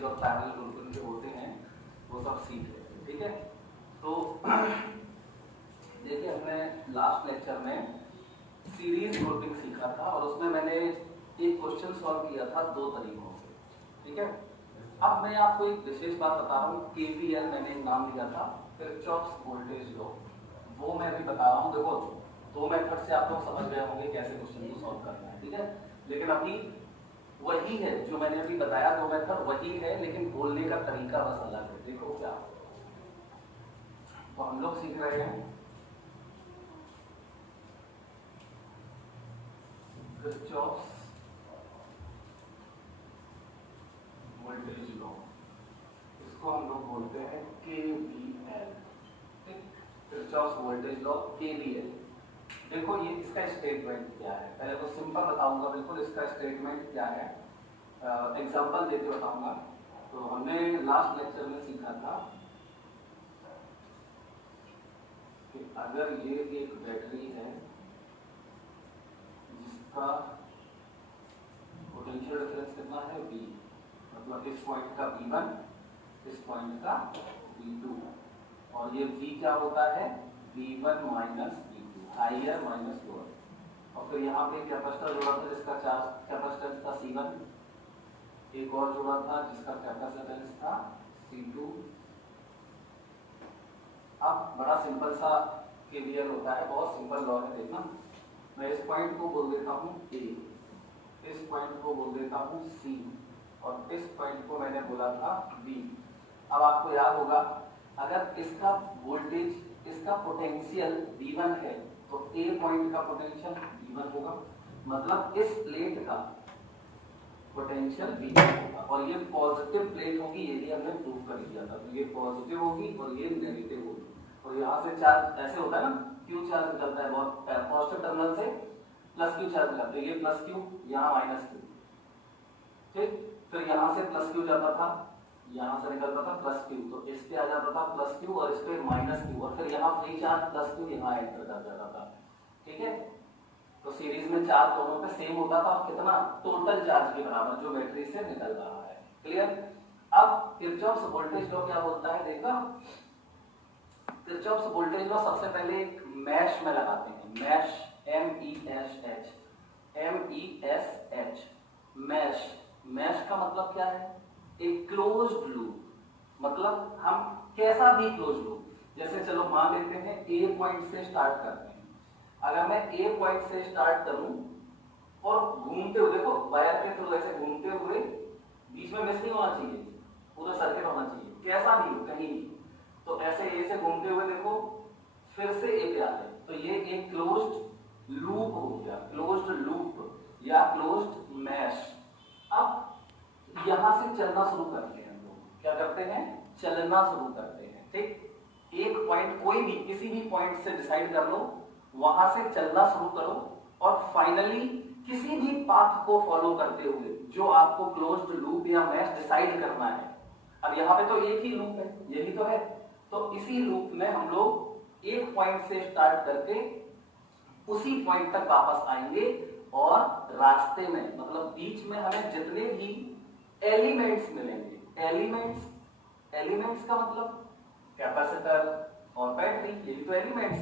Series और parallel grouping जो होते हैं वो सब सीख लेते हैं, ठीक है। तो देखिए हमने लास्ट लेक्चर में सीरीज ग्रुपिंग सीखा था और उसमें मैंने एक क्वेश्चन सॉल्व किया था दो तरीकों से, ठीक है। अब मैं आपको एक विशेष बात बता रहा हूँ, केवीएल मैंने एक नाम लिया था, किरचॉफ्स वोल्टेज लॉ, वो मैं भी बता रहा हूँ। देखो दो मेथड से आप लोग समझ गए होंगे कैसे क्वेश्चन को सॉल्व करना है, ठीक है। लेकिन अभी वही है जो मैंने अभी बताया, दो मेथड वही है, लेकिन बोलने का तरीका बस अलग है। देखो क्या, तो हम लोग सीख रहे हैं किरचॉफ्स वोल्टेज लॉ, इसको हम लोग बोलते हैं KVL, Kirchhoff's voltage law KVL. देखो ये इसका स्टेटमेंट क्या है, पहले तो सिंपल बताऊंगा बिल्कुल इसका स्टेटमेंट क्या है, एग्जांपल देके बताऊंगा। तो हमने लास्ट लेक्चर में सीखा था कि अगर ये एक बैटरी है जिसका पोटेंशियल डिफरेंस कितना है V, मतलब इस पॉइंट का V1, इस पॉइंट का V2, और ये V क्या होता है V1 minus V2, higher minus lower, और फिर यहाँ पे कैपेसिटर जुड़ा था जिसका चार्ज कैपेसिटेंस था C1, एक और जुड़ा था जिसका कैपेसिटेंस था C2। अब बड़ा सिंपल सा केवीएल होता है, बहुत सिंपल लॉ है, देखना। मैं इस पॉइंट को बोल देता हूँ A, इस पॉइंट को बोल देता हूँ C, और इस पॉइंट को मैंने बोला था B। अब आपको याद होगा अगर इसका वोल्टेज, इसका पोटेंशियल V1 है तो A पॉइंट का पोटेंशियल V1 होगा, मतलब इस प्लेट का पोटेंशियल V1 होगा, और ये पॉजिटिव प्लेट होगी, ये भी हमने प्रूव कर लिया था। तो ये पॉजिटिव होगी और ये नेगेटिव होगी, और यहाँ से चार्ज ऐसे होता है ना, Q चार्ज निकलता है, बहुत पॉजिटिव टर्मिनल से प्लस Q चार्ज निकलता है, ये प्लस Q, यहाँ माइनस Q, ठीक। फिर यहाँ से प्लस Q जाता था, यहाँ से निकलता था प्लस Q, तो इस पे आ जाता था प्लस Q और इस पे माइनस Q, और फिर यहाँ फ्री चार्ज प्लस Q यहाँ एंटर कर जाता था, ठीक है। तो सीरीज में चार्ज दोनों पे सेम होता था, और कितना टोटल चार्ज के बराबर जो बैटरी से निकल रहा है, क्लियर। अब किरचॉफ्स वोल्टेज लॉ क्या बोलता है, देखा। किरचॉफ्स वोल्टेज लॉ सबसे पहले एक मैश में लगाते हैं, mesh, MESH, MESH, mesh. Mesh का मतलब क्या है, एक क्लोज्ड लूप, मतलब हम कैसा भी क्लोज लूप, जैसे चलो मान लेते हैं A पॉइंट से स्टार्ट करते हैं। अगर मैं A पॉइंट से स्टार्ट करूं और घूमते हुए, देखो वायर के थ्रू ऐसे घूमते हुए, बीच में मिस नहीं होना चाहिए, पूरा सर्किट होना चाहिए, कैसा भी हो कहीं भी। तो ऐसे A से घूमते हुए देखो, फिर से A पे आते हैं, तो ये एक क्लोज्ड लूप हो गया, क्लोज्ड लूप या क्लोज्ड मैश। अब यहां से चलना शुरू करते हैं हम लोग, क्या करते हैं, चलना शुरू करते हैं, ठीक। एक पॉइंट, कोई भी किसी भी पॉइंट से डिसाइड कर लो, वहां से चलना शुरू करो, और फाइनली किसी भी पाथ को फॉलो करते हुए जो आपको क्लोज्ड लूप या मैश डिसाइड करना है। अब यहाँ पे तो एक ही लूप है, यही तो है, तो इसी लूप में हम लोग एक पॉइंट से स्टार्ट करके उसी पॉइंट तक वापस आएंगे, और रास्ते में मतलब बीच में हमें जितने भी एलिमेंट्स मिलेंगे, एलिमेंट्स का मतलब कैपेसिटर और बैटरी, यही तो एलिमेंट्स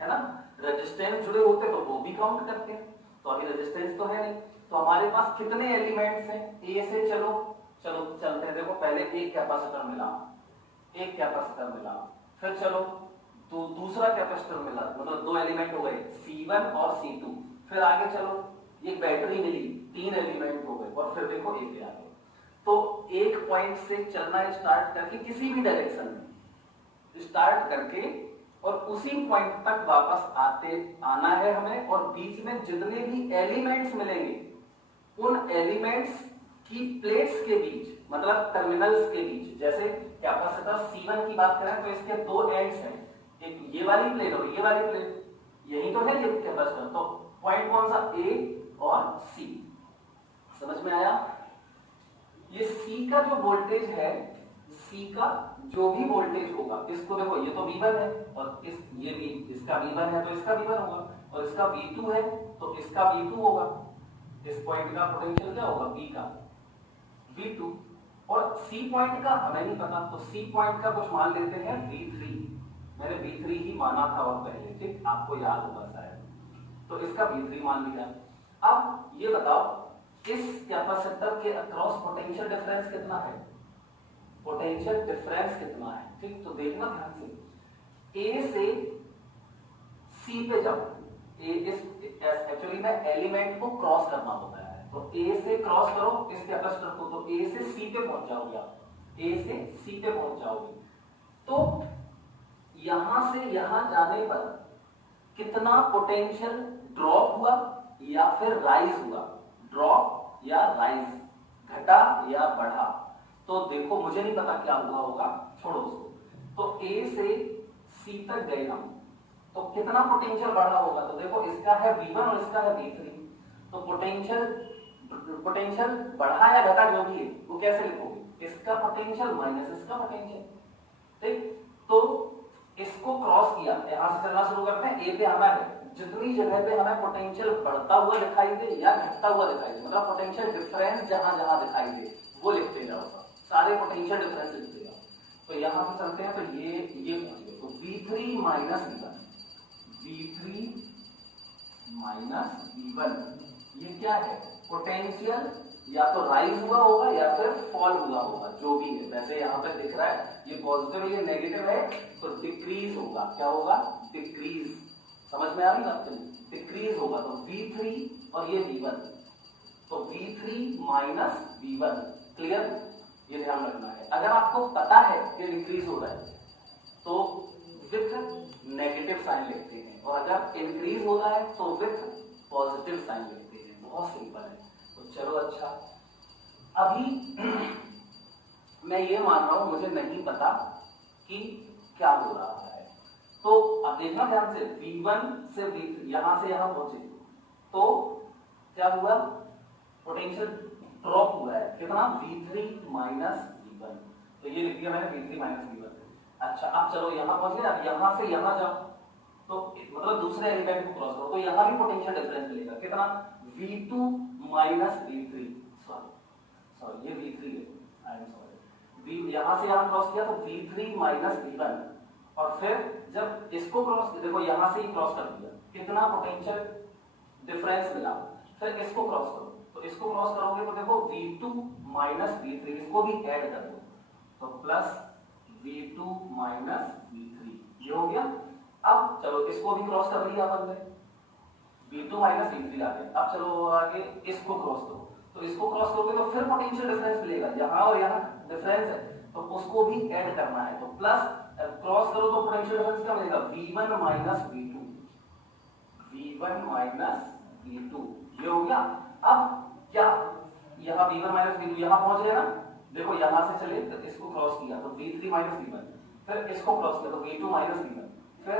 है ना। रेजिस्टेंस जुड़े होते तो वो भी काउंट करते हैं, तो अभी रेजिस्टेंस तो है नहीं, तो हमारे पास कितने एलिमेंट्स हैं, ए से चलो चलते हैं। देखो पहले एक कैपेसिटर मिला, फिर चलो तो दूसरा कैपेसिटर मिला, मतलब दो एलिमेंट हो गए C1 और C2, फिर आगे चलो एक बैटरी मिली, तीन एलिमेंट हो गए, और फिर देखो ए पे आ गए। तो एक पॉइंट से चलना स्टार्ट करके किसी भी डायरेक्शन में स्टार्ट करके और उसी पॉइंट तक वापस आना है हमें, और बीच में जितने भी एलिमेंट्स मिलेंगे उन एलिमेंट्स की प्लेट्स के बीच, मतलब टर्मिनल्स के बीच, जैसे कैपेसिटर C1 की बात करें तो इसके दो एंड्स हैं, एक ये वाली प्लेट और ये वाली प्लेट, यही तो है ये कैपेसिटर। तो पॉइंट कौन सा, A और C, समझ में आया। ये C का जो वोल्टेज है, C का जो भी वोल्टेज होगा, इसको देखो ये तो V1 है, और ये भी इसका V1 है तो इसका V1 होगा, और इसका V2 है तो इसका V2 होगा। इस पॉइंट का पोटेंशियल क्या होगा, V का V2, और सी पॉइंट का हमें नहीं पता, तो सी पॉइंट का कुछ मान लेते हैं V3। मैंने V3 ही माना था और पहले, ठीक, आपको याद होगा शायद, तो इसका V3 मान लिया। अब ये बताओ इस कैपेसिटर के अक्रॉस पोटेंशियल डिफरेंस कितना है, पोटेंशियल डिफरेंस कितना है, ठीक, तो देखना ध्यान से। ए से सी पे जाओ, एक्चुअली में एलिमेंट को क्रॉस करना होता है, तो ए से क्रॉस करो इस कैपेसिटर को, तो ए से सी पे पहुंच जाओगे आप, ए से सी पे पहुंच जाओगे। तो यहां से यहां जाने पर कितना पोटेंशियल ड्रॉप हुआ या फिर राइज हुआ, ड्रॉप या राइज, घटा या बढ़ा, तो देखो मुझे नहीं पता क्या हुआ होगा, छोड़ो उसको। तो ए से सी तक गए हम, तो कितना पोटेंशियल बढ़ा होगा, तो देखो इसका है V1 और इसका है V3, तो पोटेंशियल बढ़ा या घटा जो भी है वो कैसे लिखोगे, इसका पोटेंशियल माइनस इसका पोटेंशियल, ठीक। तो इसको क्रॉस किया, यहां से चलना शुरू करते हैं, ए पे आना है, जितनी जगह पे हमें पोटेंशियल बढ़ता हुआ दिखाई दे या घटता हुआ दिखाई दे, मतलब पोटेंशियल डिफरेंस जहां जहां दिखाई दे वो लिखते जाओ, सारे पोटेंशियल डिफरेंस लिखते जाओ। तो यहां से चलते हैं, तो ये पहुंच गए, तो V3 minus V1, V3 minus V1, ये क्या है, पोटेंशियल या तो राइज हुआ होगा या फिर फॉल हुआ होगा, जो भी है। वैसे यहाँ पर दिख रहा है ये पॉजिटिव है ये नेगेटिव है, तो डिक्रीज होगा, क्या होगा, डिक्रीज, समझ में आ रही बात, डिक्रीज होगा। तो V3 और ये V1, तो V3 माइनस V1, क्लियर, ये ध्यान रखना है। अगर आपको पता है कि डिक्रीज हो रहा है तो विथ नेगेटिव साइन लिखते हैं, और अगर इंक्रीज हो रहा है तो विथ पॉजिटिव साइन लिखते हैं, बहुत सिंपल है। तो चलो अच्छा, अभी मैं ये मान रहा हूं मुझे नहीं पता कि क्या हो रहा है, तो अब देखना ध्यान से, V1 से V3 यहां से यहां पहुंचे तो क्या हुआ, पोटेंशियल ड्रॉप हुआ है, कितना, V3 माइनस V1, तो ये लिख दिया मैंने V3 माइनस V1। अच्छा अब चलो यहां पहुंच गए, अब यहां से यहां जाओ, तो मतलब दूसरे एलिमेंट को क्रॉस करो, तो यहां भी पोटेंशियल डिफरेंस मिलेगा, कितना, V2 माइनस V3, सॉरी ये V3 है, आई एम सॉरी, यहां से यहां क्रॉस किया तो V3 माइनस V1, और फिर जब इसको क्रॉस, देखो यहां से ही क्रॉस कर दिया, कितना पोटेंशियल डिफरेंस मिला, फिर इसको क्रॉस करो, तो इसको क्रॉस करोगे तो देखो V2 माइनस V3, इसको भी ऐड कर दो, तो प्लस V2 माइनस V3, ये हो गया। अब चलो इसको भी क्रॉस कर लिया अपन ने, V2 माइनस V3 आ गया। अब चलो आगे इसको क्रॉस करो, तो इसको क्रॉस करोगे तो फिर पोटेंशियल डिफरेंस मिलेगा, यहाँ और यहाँ डिफरेंस है तो उसको भी ऐड करना है, तो प्लस क्रॉस करो तो पोटेंशियल डिफरेंस क्या मिलेगा, V1 minus V2, V1 minus V2, ये हो गया। अब क्या, यहाँ V1 माइनस V2 यहाँ पहुंच गया ना, देखो यहां से चले तो इसको क्रॉस किया तो V3 माइनस V1, फिर इसको क्रॉस किया तो V2 माइनस V1, फिर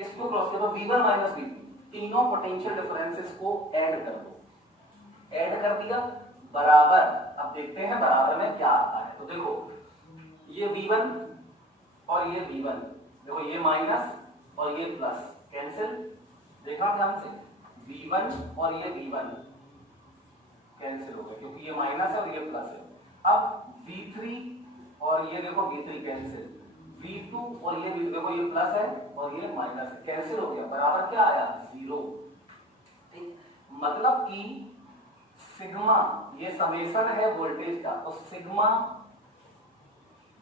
इसको क्रॉस किया तो V1 माइनस V2, तीनों पोटेंशियल डिफरेंसेस को ऐड कर दो, ऐड कर दिया बराबर। अब देखते हैं बराबर में क्या आता है, तो देखो ये V1 और ये V1, देखो ये माइनस और ये प्लस कैंसिल, देखा ध्यान से, V1 और ये V1 कैंसिल हो गए क्योंकि ये माइनस है और ये प्लस है। अब V3 और ये देखो V3 कैंसिल, V2 और ये देखो ये प्लस है और ये माइनस है, कैंसिल हो गया, बराबर क्या आया, 0, ठीक। मतलब कि सिग्मा, ये समेशन है वोल्टेज का, तो सिग्मा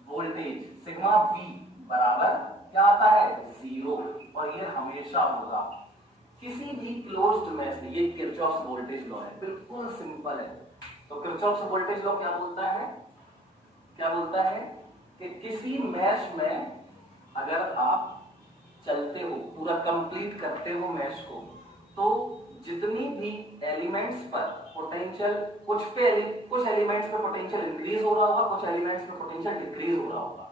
वोल्टेज, सिग्मा V बराबर क्या आता है, 0, और ये हमेशा होगा किसी भी क्लोज्ड मैश में। ये किरचॉफ्स वोल्टेज लॉ है, बिल्कुल सिंपल है। तो किरचॉफ्स वोल्टेज लॉ क्या बोलता है, क्या बोलता है कि किसी मैश में अगर आप चलते हो, पूरा कंप्लीट करते हो मैश को, तो जितनी भी एलिमेंट्स पर पोटेंशियल, कुछ एलिमेंट्स पे पोटेंशियल इंक्रीज हो रहा होगा, कुछ एलिमेंट्स पे पोटेंशियल डिक्रीज हो रहा होगा,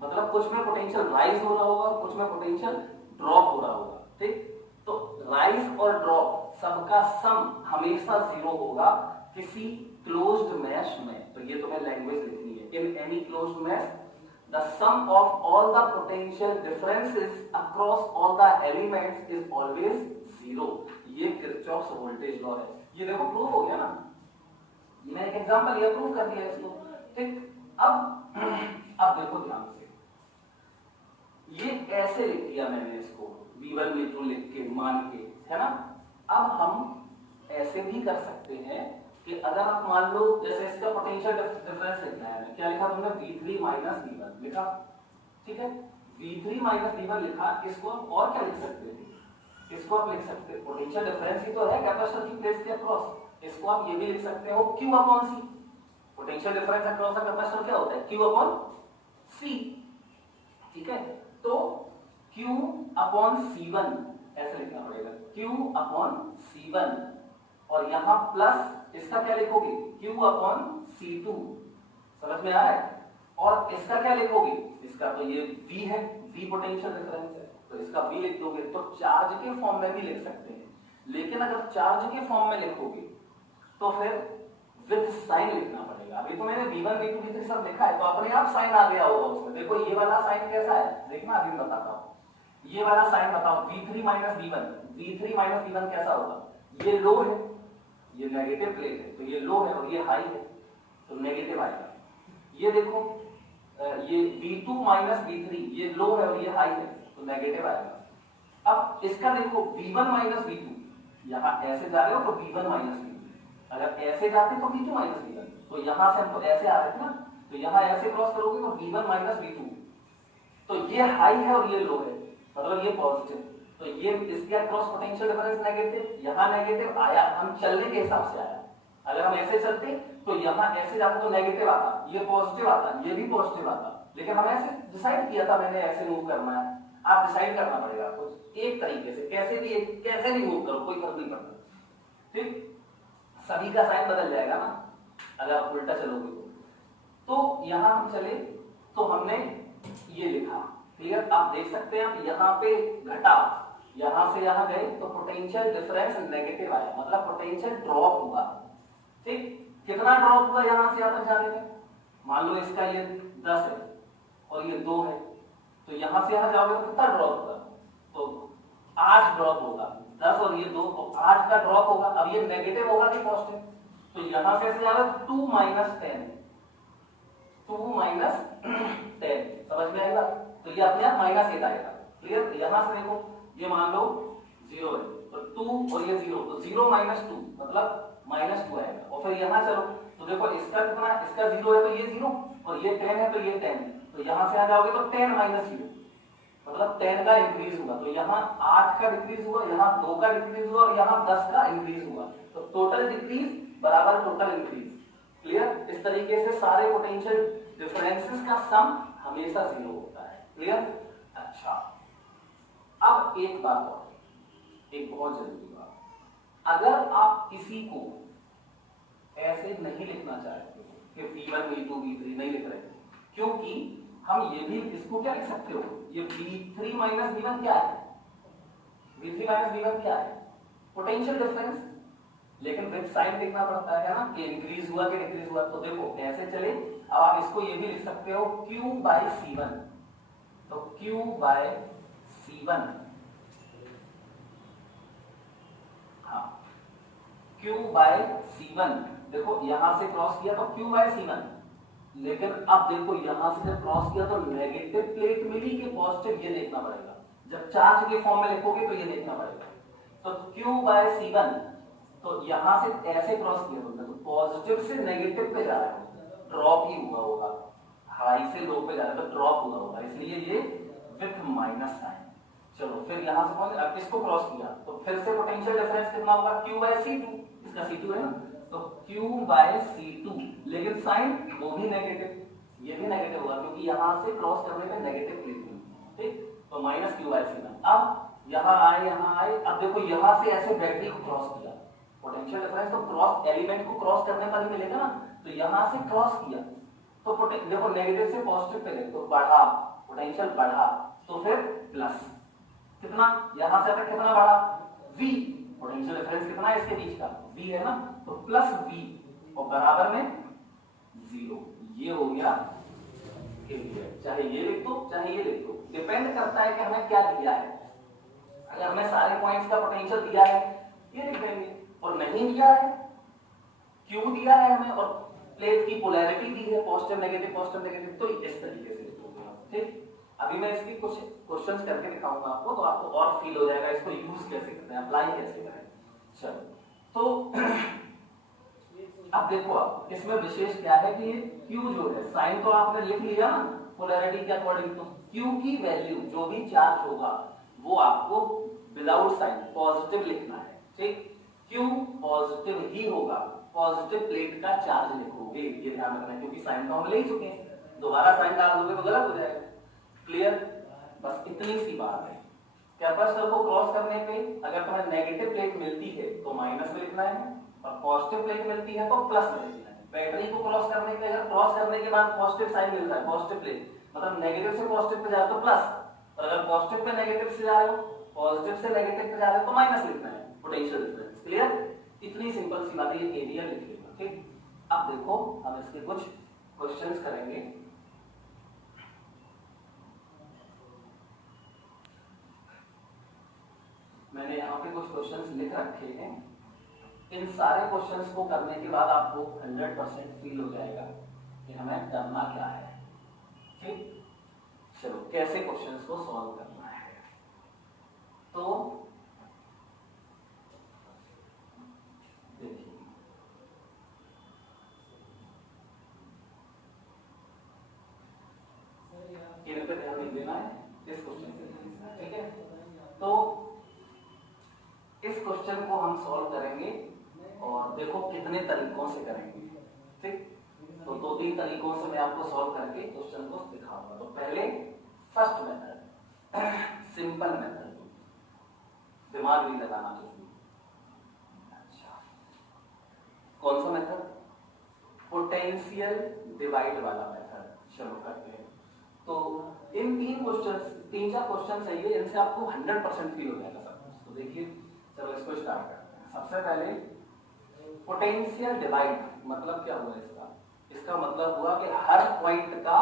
मतलब कुछ में पोटेंशियल राइज हो रहा होगा और कुछ में पोटेंशियल ड्रॉप हो रहा होगा, ठीक। तो राइज और ड्रॉप सबका सम हमेशा 0 होगा किसी क्लोज्ड मैश में, तो ये तुम्हें लैंग्वेज लिखनी है, in any closed mesh the sum of all the potential differences across all the elements is always 0। ये किरचॉफ्स वोल्टेज लॉ है। ये देखो प्रूफ हो गया ना, ये मैंने एक एग्जांपल लिया, प्रूफ कर दिया इसको, ठीक। अब देखो ध्यान से, ये ऐसे लिख दिया मैंने इसको V1 V2 लिख के मान के, है ना। अब हम ऐसे भी कर सकते हैं कि अगर आप मान लो जैसे इसका पोटेंशियल डिफरेंस लिखना है, क्या लिखा तुमने, V3 माइनस V1 लिखा, ठीक है। V3 माइनस V1 लिखा, इसको और क्या लिख सकते हैं, इसको आप लिख सकते हैं, पोटेंशियल डिफरेंस ही तो है कैपेसिटर की प्लेट के अक्रॉस, इसको आप ये भी लिख सकते हो Q upon C। Potential difference across the capacitor क्या होता है, Q अपॉन C, ठीक है। तो Q अपॉन C1 ऐसे लिखना पड़ेगा, Q अपॉन C1, और यहां प्लस इसका क्या लिखोगे, Q अपॉन C2, समझ में आ रहा है। और इसका क्या लिखोगे, इसका तो ये V है, V पोटेंशियल डिफरेंस है, तो इसका V लिख दोगे। तो चार्ज के फॉर्म में भी लिख सकते हैं, लेकिन अगर चार्ज के फॉर्म में लिखोगे तो फिर विद साइन लिखना पड़ेगा। अभी तो मैंने V1 V2 V3 सब लिखा है, तो अपने आप साइन आ गया होगा उसमें। देखो ये वाला साइन कैसा है, देखना अभी मैं बताता हूं। ये वाला साइन बताओ, V3 minus V1, V3 minus V1 कैसा होगा, ये लो है, ये नेगेटिव प्लेट है, तो ये लो है और ये हाई है, तो नेगेटिव आएगा। ये देखो ये V2 माइनस V3, ये लो है और ये हाई है, तो नेगेटिव आएगा। अब इसका देखो V1 माइनस V2, यहां ऐसे जा रहे हो तो V1 माइनस V2, अगर ऐसे जाते तो V2 माइनस V1, तो यहां से हम तो ऐसे आ रहे थे ना, तो यहां ऐसे क्रॉस करोगे तो V1 माइनस V2, तो ये हाई है और ये लो है, मतलब ये पॉजिटिव, तो ये इसका क्रॉस पोटेंशियल डिफरेंस नेगेटिव, यहां नेगेटिव आया, हम चलने के हिसाब से आया। अगर हम ऐसे चलते तो यहां ऐसे जाते तो नेगेटिव आता, ये पॉजिटिव आता, ये भी पॉजिटिव आता, लेकिन हम ऐसे डिसाइड किया था मैंने ऐसे मूव करना है। आप डिसाइड करना पड़ेगा आपको एक तरीके से, कैसे भी मूव करो, कोई फर्क नहीं पड़ता, ठीक। सभी का साइन बदल जाएगा ना अगर आप उल्टा चलोगे तो यहां हम चले तो हमने ये लिखा, क्लियर। आप देख सकते हैं, आप यहां पे घटा, यहां से यहां गए तो पोटेंशियल डिफरेंस नेगेटिव आया, मतलब पोटेंशियल ड्रॉप हुआ, ठीक। कितना ड्रॉप हुआ यहां से यहां तक जाने में, मान लो इसका ये 10 है और ये 2 है, तो यहां से यहां जाओगे तो कितना ड्रॉप होगा, तो 8 ड्रॉप होगा, 10 और ये 2 तो 8 का ड्रॉप होगा। अब ये नेगेटिव होगा कि पॉजिटिव, तो यहां से ऐसे जाएगा 2 माइनस 10, 2 माइनस 10, समझ में आएगा, तो ये अपने आप माइनस 8 आएगा, क्लियर। यहां से देखो ये मान लो 0 है, तो 2 और ये 0, तो 0 माइनस 2 मतलब माइनस 2 आएगा। और फिर यहां चलो तो देखो इसका कितना, इसका 0 है तो ये 0, और ये 10 है तो ये 10, तो यहां से आ जाओगे तो 10 माइनस 0 मतलब 10 का इंक्रीज हुआ, तो यहाँ 8 का डिक्रीज हुआ, यहाँ 2 का डिक्रीज हुआ और यहाँ 10 का इंक्रीज हुआ, तो टोटल डिक्रीज बराबर टोटल इंक्रीज, क्लियर। इस तरीके से सारे पोटेंशियल डिफरेंसेस का सम हमेशा 0 होता है, क्लियर। अच्छा, अब एक बात और, एक बहुत जरूरी बात, अगर आप किसी को ऐसे नहीं लिखना चाहते कि V1 V2 V3 नहीं लिख रहे, क्योंकि हम ये भी इसको क्या लिख सकते हो, ये V3 माइनस V1 क्या है, V3 माइनस V1 क्या है, पोटेंशियल डिफरेंस, लेकिन विद साइन देखना पड़ता है ना कि इंक्रीज हुआ कि डिक्रीज हुआ। तो देखो ऐसे चले, अब आप इसको ये भी लिख सकते हो Q बाय C1, तो Q बाय C1, हाँ Q बाय C1, देखो यहां से क्रॉस किया तो Q बाय C1, लेकिन अब देखो यहां से जब क्रॉस किया तो नेगेटिव प्लेट मिली कि पॉजिटिव, ये देखना पड़ेगा। जब चार्ज के फॉर्म में लिखोगे तो ये देखना पड़ेगा। तो Q बाय C1, तो यहां से ऐसे क्रॉस किया तुमने तो पॉजिटिव से नेगेटिव पे जा रहा है, ड्रॉप ही हुआ होगा, हाई से लो पे जा रहा है तो ड्रॉप हुआ होगा, इसलिए ये विथ माइनस साइन। चलो फिर यहां से पहुंचे, अब इसको क्रॉस किया तो फिर से पोटेंशियल डिफरेंस कितना होगा, Q बाय C2, इसका C2 है ना, तो Q बाय C2, लेकिन साइन वो भी नेगेटिव, ये भी नेगेटिव होगा क्योंकि यहां से क्रॉस करने में नेगेटिव प्लेट हुई, ठीक। तो माइनस Q बाय C1। अब यहां आए, अब देखो यहां से ऐसे बैटरी को क्रॉस किया, पोटेंशियल डिफरेंस तो क्रॉस एलिमेंट को क्रॉस करने पर ही मिलेगा ना, तो यहां से क्रॉस किया तो देखो नेगेटिव से पॉजिटिव पे गए तो बढ़ा, पोटेंशियल बढ़ा, तो फिर प्लस कितना, यहां से तक कितना बढ़ा, V, पोटेंशियल डिफरेंस कितना है इसके बीच का, V है ना, तो प्लस V और बराबर में 0, ये हो गया क्लियर। चाहे ये लिख दो चाहे ये लिख दो, डिपेंड करता है कि हमें क्या दिया है। अगर हमें सारे पॉइंट्स का पोटेंशियल दिया है ये लिख देंगे, और नहीं दिया है, क्यों दिया है हमें और प्लेट की पोलैरिटी दी है पॉजिटिव नेगेटिव, तो इस तरीके से होगा। ठीक, अभी मैं इसकी कुछ क्वेश्चंस करके दिखाऊंगा आपको, तो आपको और फील हो जाएगा इसको यूज कैसे करते हैं, अप्लाई कैसे करें। चलो, तो अब देखो, आप इसमें विशेष क्या है कि Q जो है, साइन तो आपने लिख लिया ना पोलैरिटी के अकॉर्डिंग, तो Q की वैल्यू जो भी चार्ज होगा वो आपको विदाउट साइन पॉजिटिव लिखना है। ठीक, Q पॉजिटिव ही होगा, पॉजिटिव प्लेट का चार्ज लिखोगे, ये ध्यान रखना, क्योंकि साइन तो हम ले ही चुके हैं, दोबारा साइन डाल दोगे तो गलत हो जाएगा। क्लियर, बस इतनी सी बात है। कैपेसिटर को क्रॉस करने पे अगर तुम्हें नेगेटिव प्लेट मिलती है तो माइनस में लिखना है, और पॉजिटिव प्लेट मिलती है तो प्लस में लिखना है। बैटरी को क्रॉस करने पे अगर क्रॉस करने के बाद पॉजिटिव साइन मिलता है, पॉजिटिव प्लेट मतलब नेगेटिव से पॉजिटिव पे जाए तो प्लस, और अगर पॉजिटिव पे नेगेटिव से जा रहे हो, पॉजिटिव से नेगेटिव पे जा रहे हो तो माइनस लिखना है, पोटेंशियल डिफरेंस। क्लियर, इतनी सिंपल सी बात है, ये एरिया लिख लेना। ठीक, अब देखो हम इसके कुछ क्वेश्चंस करेंगे। मैंने यहाँ पे कुछ क्वेश्चंस लिख रखे हैं, इन सारे क्वेश्चंस को करने के बाद आपको 100% फील हो जाएगा कि हमें करना क्या है। ठीक, चलो कैसे क्वेश्चंस को सॉल्व करना है। तो देखिए, इन पे ध्यान नहीं देना है, इस क्वेश्चन पे। ठीक है, तो इस क्वेश्चन को हम सॉल्व करेंगे और देखो कितने तरीकों से करेंगे। ठीक, तो 2-3 तरीकों से मैं आपको सॉल्व करके क्वेश्चन को दिखाऊंगा। तो पहले फर्स्ट मेथड, सिंपल मेथड, दिमाग नहीं लगाना चाहिए। अच्छा, कौन सा मेथड? पोटेंशियल डिवाइड वाला मेथड। चलो करते हैं। तो इन 3-4 क्वेश्चन है ये, इनसे आपको 100% फील हो जाएगा सब कुछ। तो देखिए, चलो इसको स्टार्ट करते हैं। सबसे पहले पोटेंशियल डिवाइड मतलब क्या हुआ इसका? इसका मतलब हुआ कि हर पॉइंट का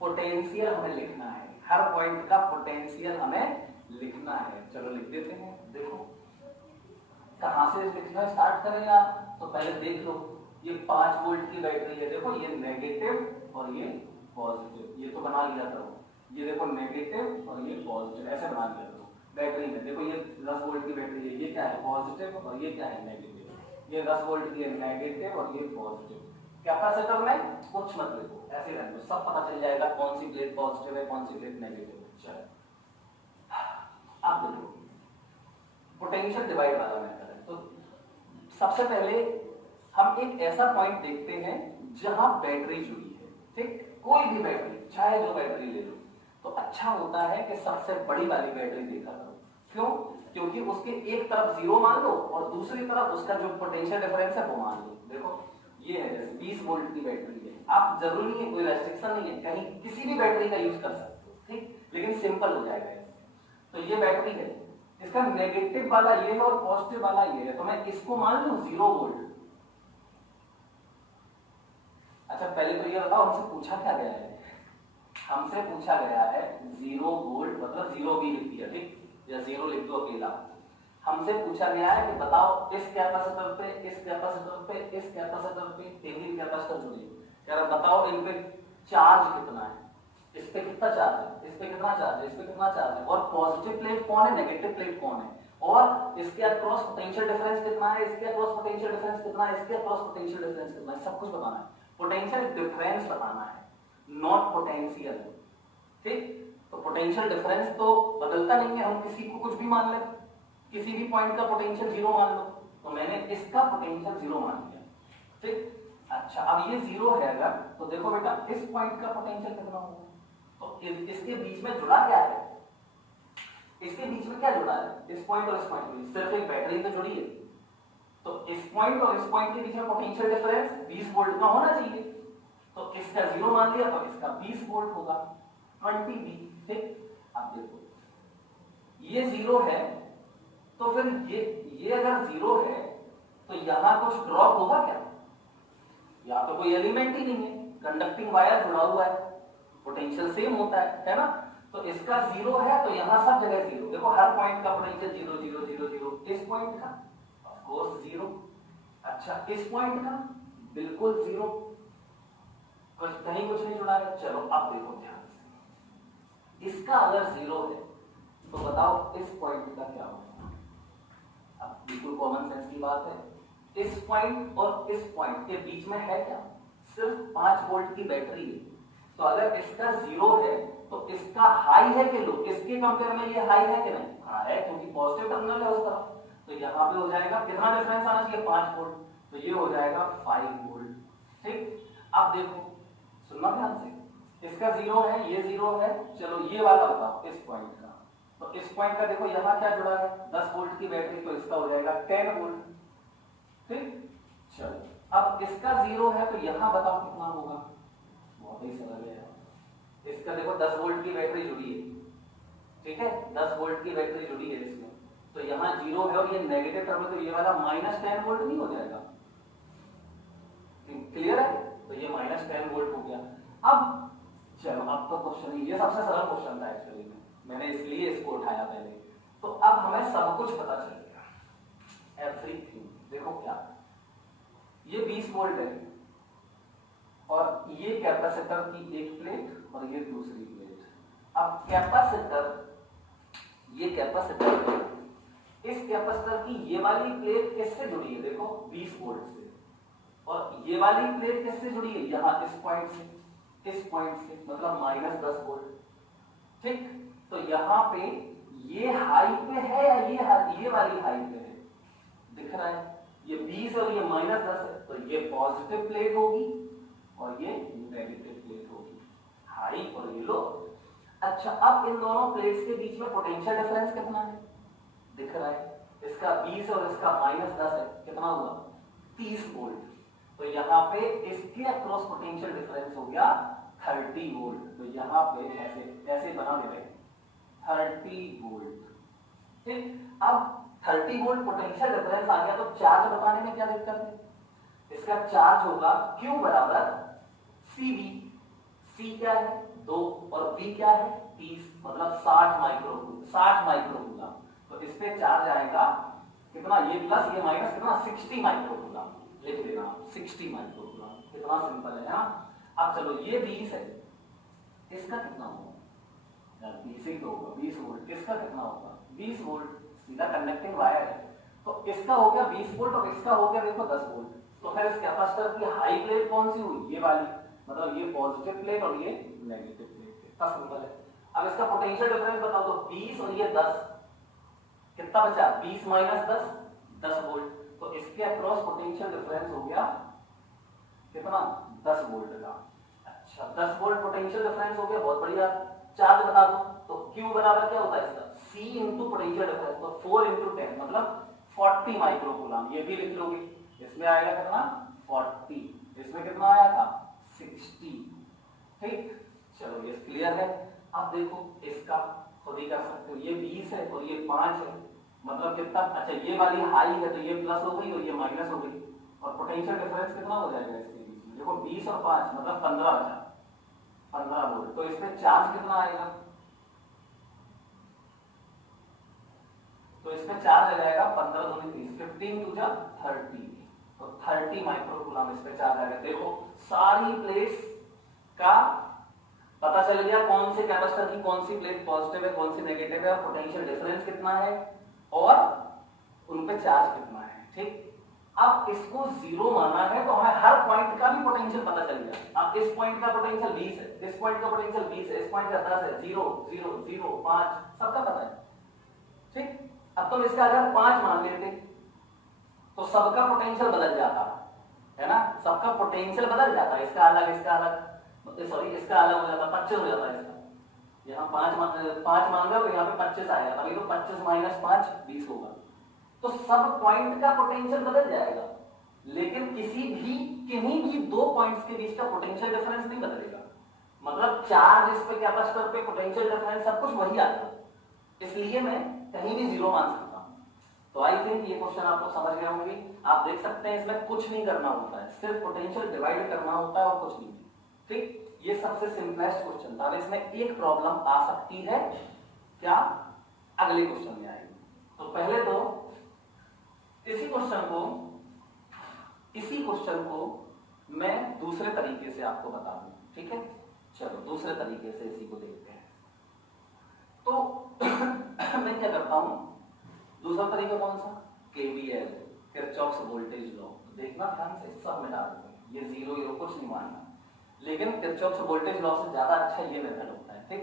पोटेंशियल हमें लिखना है, हर पॉइंट का पोटेंशियल हमें लिखना है। चलो लिख देते हैं। देखो कहां से लिखना स्टार्ट करें आप, तो पहले देख लो, ये 5 वोल्ट की बैटरी है। देखो ये नेगेटिव और ये पॉजिटिव, ये तो बना लिया करो। ये देखो नेगेटिव और ये पॉजिटिव, ऐसे बना लिया करो। बैटरी में देखो ये 10 वोल्ट की बैटरी है, ये क्या है? पॉजिटिव, और ये क्या है? नेगेटिव। ये 10 वोल्ट की है, नेगेटिव और ये पॉजिटिव। कैपेसिटर में कुछ मत लिखो, ऐसे रहने दो, सब पता चल जाएगा कौन सी प्लेट पॉजिटिव है, कौन सी प्लेट नेगेटिव है। चलो अब देखो पोटेंशियल डिवाइड वाला मेथड है। तो सबसे पहले हम एक ऐसा पॉइंट देखते हैं जहां बैटरी जुड़ी है। ठीक, कोई भी बैटरी, चाहे जो बैटरी ले लो, तो अच्छा होता है कि सबसे बड़ी वाली बैटरी देखा करो। क्यों? क्योंकि उसके एक तरफ 0 मान लो और दूसरी तरफ उसका जो पोटेंशियल डिफरेंस है वो मान लो। देखो ये है जैसे 20 वोल्ट की बैटरी है, आप जरूरी नहीं है, कोई रेस्ट्रिक्शन नहीं है, कहीं किसी भी बैटरी का यूज कर सकते हो। ठीक, लेकिन सिंपल हो जाएगा इससे। तो ये बैटरी है, इसका नेगेटिव वाला ये है और पॉजिटिव वाला ये है, तो मैं इसको मान लूं 0 वोल्ट। अच्छा पहले तो ये बताओ हमसे पूछा क्या गया है? हमसे पूछा गया है 0 वोल्ट मतलब 0 भी लिख दिया, ठीक, या 0 लिख दो अकेला। हमसे पूछा गया है कि बताओ इस कैपेसिटर पे, इस कैपेसिटर पे, इस कैपेसिटर पे 3 कैपेसिटर जुड़े, यार बताओ इन पे चार्ज कितना है, इस पे कितना चार्ज है, इस पे कितना चार्ज है, इस पे कितना चार्ज है, और पॉजिटिव प्लेट कौन है, नेगेटिव प्लेट कौन है, और इसके अक्रॉस पोटेंशियल डिफरेंस कितना है, इसके अक्रॉस पोटेंशियल डिफरेंस कितना है, इसके अक्रॉस पोटेंशियल डिफरेंस कितना है, सब कुछ बताना है। पोटेंशियल डिफरेंस बताना है, नॉट पोटेंशियल। ठीक, तो पोटेंशियल डिफरेंस तो बदलता नहीं है, हम किसी को कुछ भी मान ले, किसी भी पॉइंट का पोटेंशियल 0 मान लो, तो मैंने इसका पोटेंशियल 0 मान लिया। ठीक, अच्छा अब ये 0 है अगर, तो देखो बेटा इस पॉइंट का पोटेंशियल कितना होगा, तो इसके बीच में जुड़ा क्या है, इसके बीच में क्या जुड़ा है, इस पॉइंट और इस पॉइंट के बीच सिर्फ एक बैटरी तो जुड़ी है, तो इस पॉइंट और इस पॉइंट के बीच में पोटेंशियल डिफरेंस 20 वोल्ट का होना चाहिए, तो इसका 0 मान लिया तो इसका 20 वोल्ट होगा, 20 V। ठीक, अब देखो ये 0 है, तो फिर ये अगर 0 है तो यहां कुछ ड्रॉप होगा क्या, या तो कोई एलिमेंट ही नहीं है, कंडक्टिंग वायर जुड़ा हुआ है, पोटेंशियल सेम होता है ना, तो इसका 0 है तो यहां सब जगह 0। देखो हर पॉइंट का पोटेंशियल 0 0 0 0, इस पॉइंट का ऑफ कोर्स 0, अच्छा इस पॉइंट का बिल्कुल जीरो, कहीं कुछ नहीं जुड़ा है। चलो अब देखो ध्यान से, इसका अगर जीरो है तो बताओ इस पॉइंट का क्या होगा। अब बिल्कुल कॉमन सेंस की बात है, इस पॉइंट और इस पॉइंट के बीच में है क्या, सिर्फ 5 वोल्ट की बैटरी है। तो अगर इसका जीरो है तो इसका हाई है कि लो, इसके कंपेयर में ये हाई है कि नहीं, हाँ है, क्योंकि पॉजिटिव टर्मिनल है उस तरफ। तो यहाँ पे हो जाएगा कितना डिफरेंस आना चाहिए, 5 वोल्ट, तो ये हो जाएगा 5 वोल्ट। ठीक, अब देखो सुनना ध्यान से, इसका जीरो है, ये जीरो है, चलो ये वाला बताओ इस पॉइंट का। तो इस पॉइंट का देखो यहाँ क्या जुड़ा है, 10 वोल्ट की बैटरी, तो इसका हो जाएगा 10 वोल्ट। ठीक, चलो अब इसका जीरो है तो यहाँ बताओ कितना होगा, बहुत ही सरल है। इसका देखो 10 वोल्ट की बैटरी जुड़ी है, ठीक है, 10 वोल्ट की बैटरी जुड़ी है इसमें, तो यहाँ जीरो है और ये नेगेटिव टर्मिनल, तो ये वाला -10 वोल्ट नहीं हो जाएगा, क्लियर है, तो ये -10 वोल्ट हो गया। अब चलो अब तो क्वेश्चन, ये सबसे सरल क्वेश्चन था एक्चुअली में, मैंने इसलिए इसको उठाया पहले। तो अब हमें सब कुछ पता चल गया, एवरीथिंग। देखो क्या, ये 20 वोल्ट है और ये कैपेसिटर की एक प्लेट और ये दूसरी प्लेट। अब कैपेसिटर, ये कैपेसिटर, इस कैपेसिटर की ये वाली प्लेट किससे जुड़ी है, देखो 20 वोल्ट से, और ये वाली प्लेट किससे जुड़ी है, यहां इस पॉइंट से, इस पॉइंट से, मतलब -10 वोल्ट। ठीक, तो यहां पे ये हाई पे है या ये वाली हाई पे है, दिख रहा है, ये 20 और ये -10 है, तो ये पॉजिटिव प्लेट होगी और ये नेगेटिव प्लेट होगी, हाई और ये लो। अच्छा, अब इन दोनों प्लेट्स के बीच में पोटेंशियल डिफरेंस कितना है, दिख रहा है, इसका 20 और इसका -10 है, कितना हुआ 30 वोल्ट। तो यहाँ पे इसके अक्रॉस पोटेंशियल डिफरेंस हो गया 30 वोल्ट। तो यहाँ पे ऐसे ऐसे बना दे रहे 30 वोल्ट। ठीक, अब 30 वोल्ट पोटेंशियल डिफरेंस आ गया, तो चार्ज बताने में क्या दिक्कत है, इसका चार्ज होगा Q बराबर CV। C क्या है 2 और V क्या है 30, मतलब 60 माइक्रोकूलम। तो इस पे चार्ज आएगा कितना, ये प्लस ये माइनस, कितना 60 माइक्रोकूलम, लिख देना 60 माइक्रोकूलम, कितना सिंपल है ना। अब चलो ये 20 है, इसका कितना होगा यार, 20 ही तो होगा, 20 वोल्ट, इसका कितना होगा 20 वोल्ट, सीधा कंडक्टिंग वायर है, तो इसका हो गया 20 वोल्ट और इसका हो गया देखो 10 वोल्ट। तो फिर इस कैपेसिटर की हाई प्लेट कौन सी हुई, ये वाली, मतलब ये पॉजिटिव प्लेट और ये नेगेटिव प्लेट, कितना सिंपल है। अब इसका पोटेंशियल डिफरेंस बताओ, तो 20 और ये 10, कितना बचा 20 - 10, 10 वोल्ट। तो इसके अक्रॉस पोटेंशियल डिफरेंस हो गया कितना 10 वोल्ट का। अच्छा, 10 वोल्ट पोटेंशियल डिफरेंस हो गया, बहुत बढ़िया। चार्ज बता दो, तो Q बराबर क्या होता है इसका, C इंटू पोटेंशियल डिफरेंस, तो 4 × 10 मतलब 40 माइक्रोकूलम, ये भी लिख लोगे। इसमें आएगा कितना 40, इसमें कितना आया था 60। ठीक, चलो ये क्लियर है। अब देखो इसका खुद ही कर सकते हो, ये 20 है और ये 5 है, मतलब कितना, अच्छा ये वाली हाई है तो ये प्लस हो गई और ये माइनस हो गई, और पोटेंशियल डिफरेंस कितना हो जाएगा इसके बीच में, देखो 20 और 5 मतलब 15 बचा, 15 वोल्ट। तो इसमें चार्ज कितना आएगा, तो इसमें चार्ज आ जाएगा 15 × 30, 15 × 30, तो 30 माइक्रोकूलम इस पे चार्ज आएगा। देखो सारी प्लेट्स का पता चल गया, कौन से कैपेसिटर की कौन सी प्लेट पॉजिटिव है कौन सी नेगेटिव है, और पोटेंशियल डिफरेंस कितना है और उन पे चार्ज कितना है। ठीक, अब इसको जीरो माना है तो हमें हर पॉइंट का भी पोटेंशियल पता चल गया। अब इस पॉइंट का पोटेंशियल 20 है, इस पॉइंट का पोटेंशियल 20 है, इस पॉइंट का 10 है, 0 0 0 5 सबका पता है। ठीक, अब तुम इसका अगर 5 मान लेते तो सबका पोटेंशियल बदल जाता है ना, सबका पोटेंशियल बदल जाता है, इसका अलग इसका अलग, सॉरी इसका अलग हो जाता, 25 हो जाता है इसका। यहाँ 5 मांगा तो यहाँ पे 25 आएगा, तभी तो 25 - 5 20 होगा। तो सब पॉइंट का पोटेंशियल बदल जाएगा, लेकिन किन्हीं भी दो पॉइंट्स के बीच का पोटेंशियल डिफरेंस नहीं बदलेगा। मतलब चार्ज इस पे कैपेसिटर पे पोटेंशियल डिफरेंस सब कुछ वही आएगा, इसलिए मैं कहीं भी जीरो मान सकता हूं। तो आई थिंक ये क्वेश्चन आप लोग समझ गए होंगे। आप देख सकते हैं इसमें कुछ नहीं करना होता है, सिर्फ पोटेंशियल डिवाइड करना होता है और कुछ नहीं। ठीक, ये सबसे सिंपलेस्ट क्वेश्चन था। इसमें एक प्रॉब्लम आ सकती है, क्या अगले क्वेश्चन में आएगी। तो पहले तो इसी क्वेश्चन को मैं दूसरे तरीके से आपको बता दूं, ठीक है। चलो दूसरे तरीके से इसी को देखते हैं। तो मैं क्या करता हूं, दूसरा तरीका कौन सा, केवीएल, किरचॉफ्स वोल्टेज लॉ। देखना ध्यान से, सब मिटा देते हैं, ये जीरो हीरो कुछ नहीं मानना, लेकिन किरचॉफ्स वोल्टेज लॉ से ज्यादा अच्छा ये मेथड होता है, ठीक।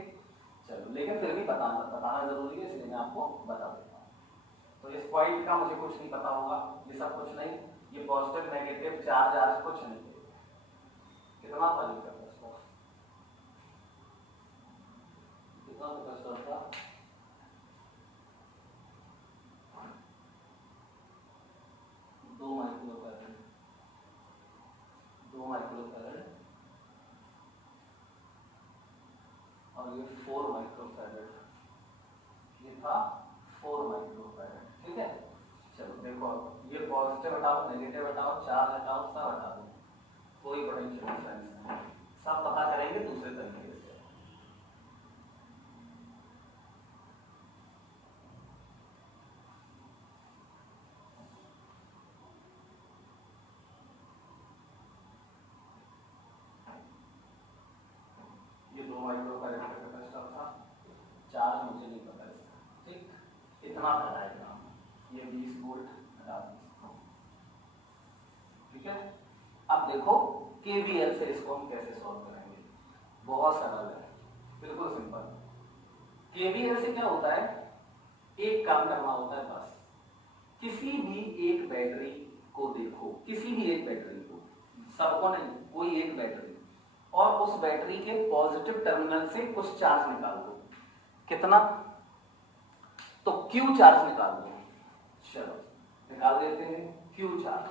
चलो लेकिन फिर भी बताना जरूरी है, इसलिए मैं आपको बता देता हूँ। तो इस पॉइंट का मुझे कुछ नहीं पता होगा, ये सब कुछ नहीं, ये पॉजिटिव नेगेटिव चार्ज आज कुछ नहीं, कितना तारीफ करता है इसको, कितना कष्ट था। 2 माइक्रोफैरड, 2 माइक्रोफैरड और ये 4 माइक्रोफैरड, ये था 4 माइक्रोफैरड, ठीक है। चलो देखो, ये पॉजिटिव हटाओ, नेगेटिव हटाओ, चार्ज हटाओ, सब हटा दो, कोई पोटेंशियल डिफरेंस नहीं, सब पता करेंगे दूसरे तरीके से। ये 2 माइक्रोफैरड का कैपेसिटर था, चार्ज मुझे नहीं पता इसका, ठीक। इतना हटाएगा, ये 20 वोल्ट हटा दीजिए, ठीक है। अब देखो केवीएल से इसको हम कैसे सॉल्व करेंगे, बहुत सरल है, बिल्कुल सिंपल। केवीएल से क्या होता है, एक काम करना होता है बस, किसी भी एक बैटरी को देखो, किसी भी एक बैटरी को, सबको नहीं, कोई एक बैटरी, और उस बैटरी के पॉजिटिव टर्मिनल से कुछ चार्ज निकाल दो, कितना, तो क्यू चार्ज निकाल दो। चलो निकाल देते हैं क्यू चार्ज।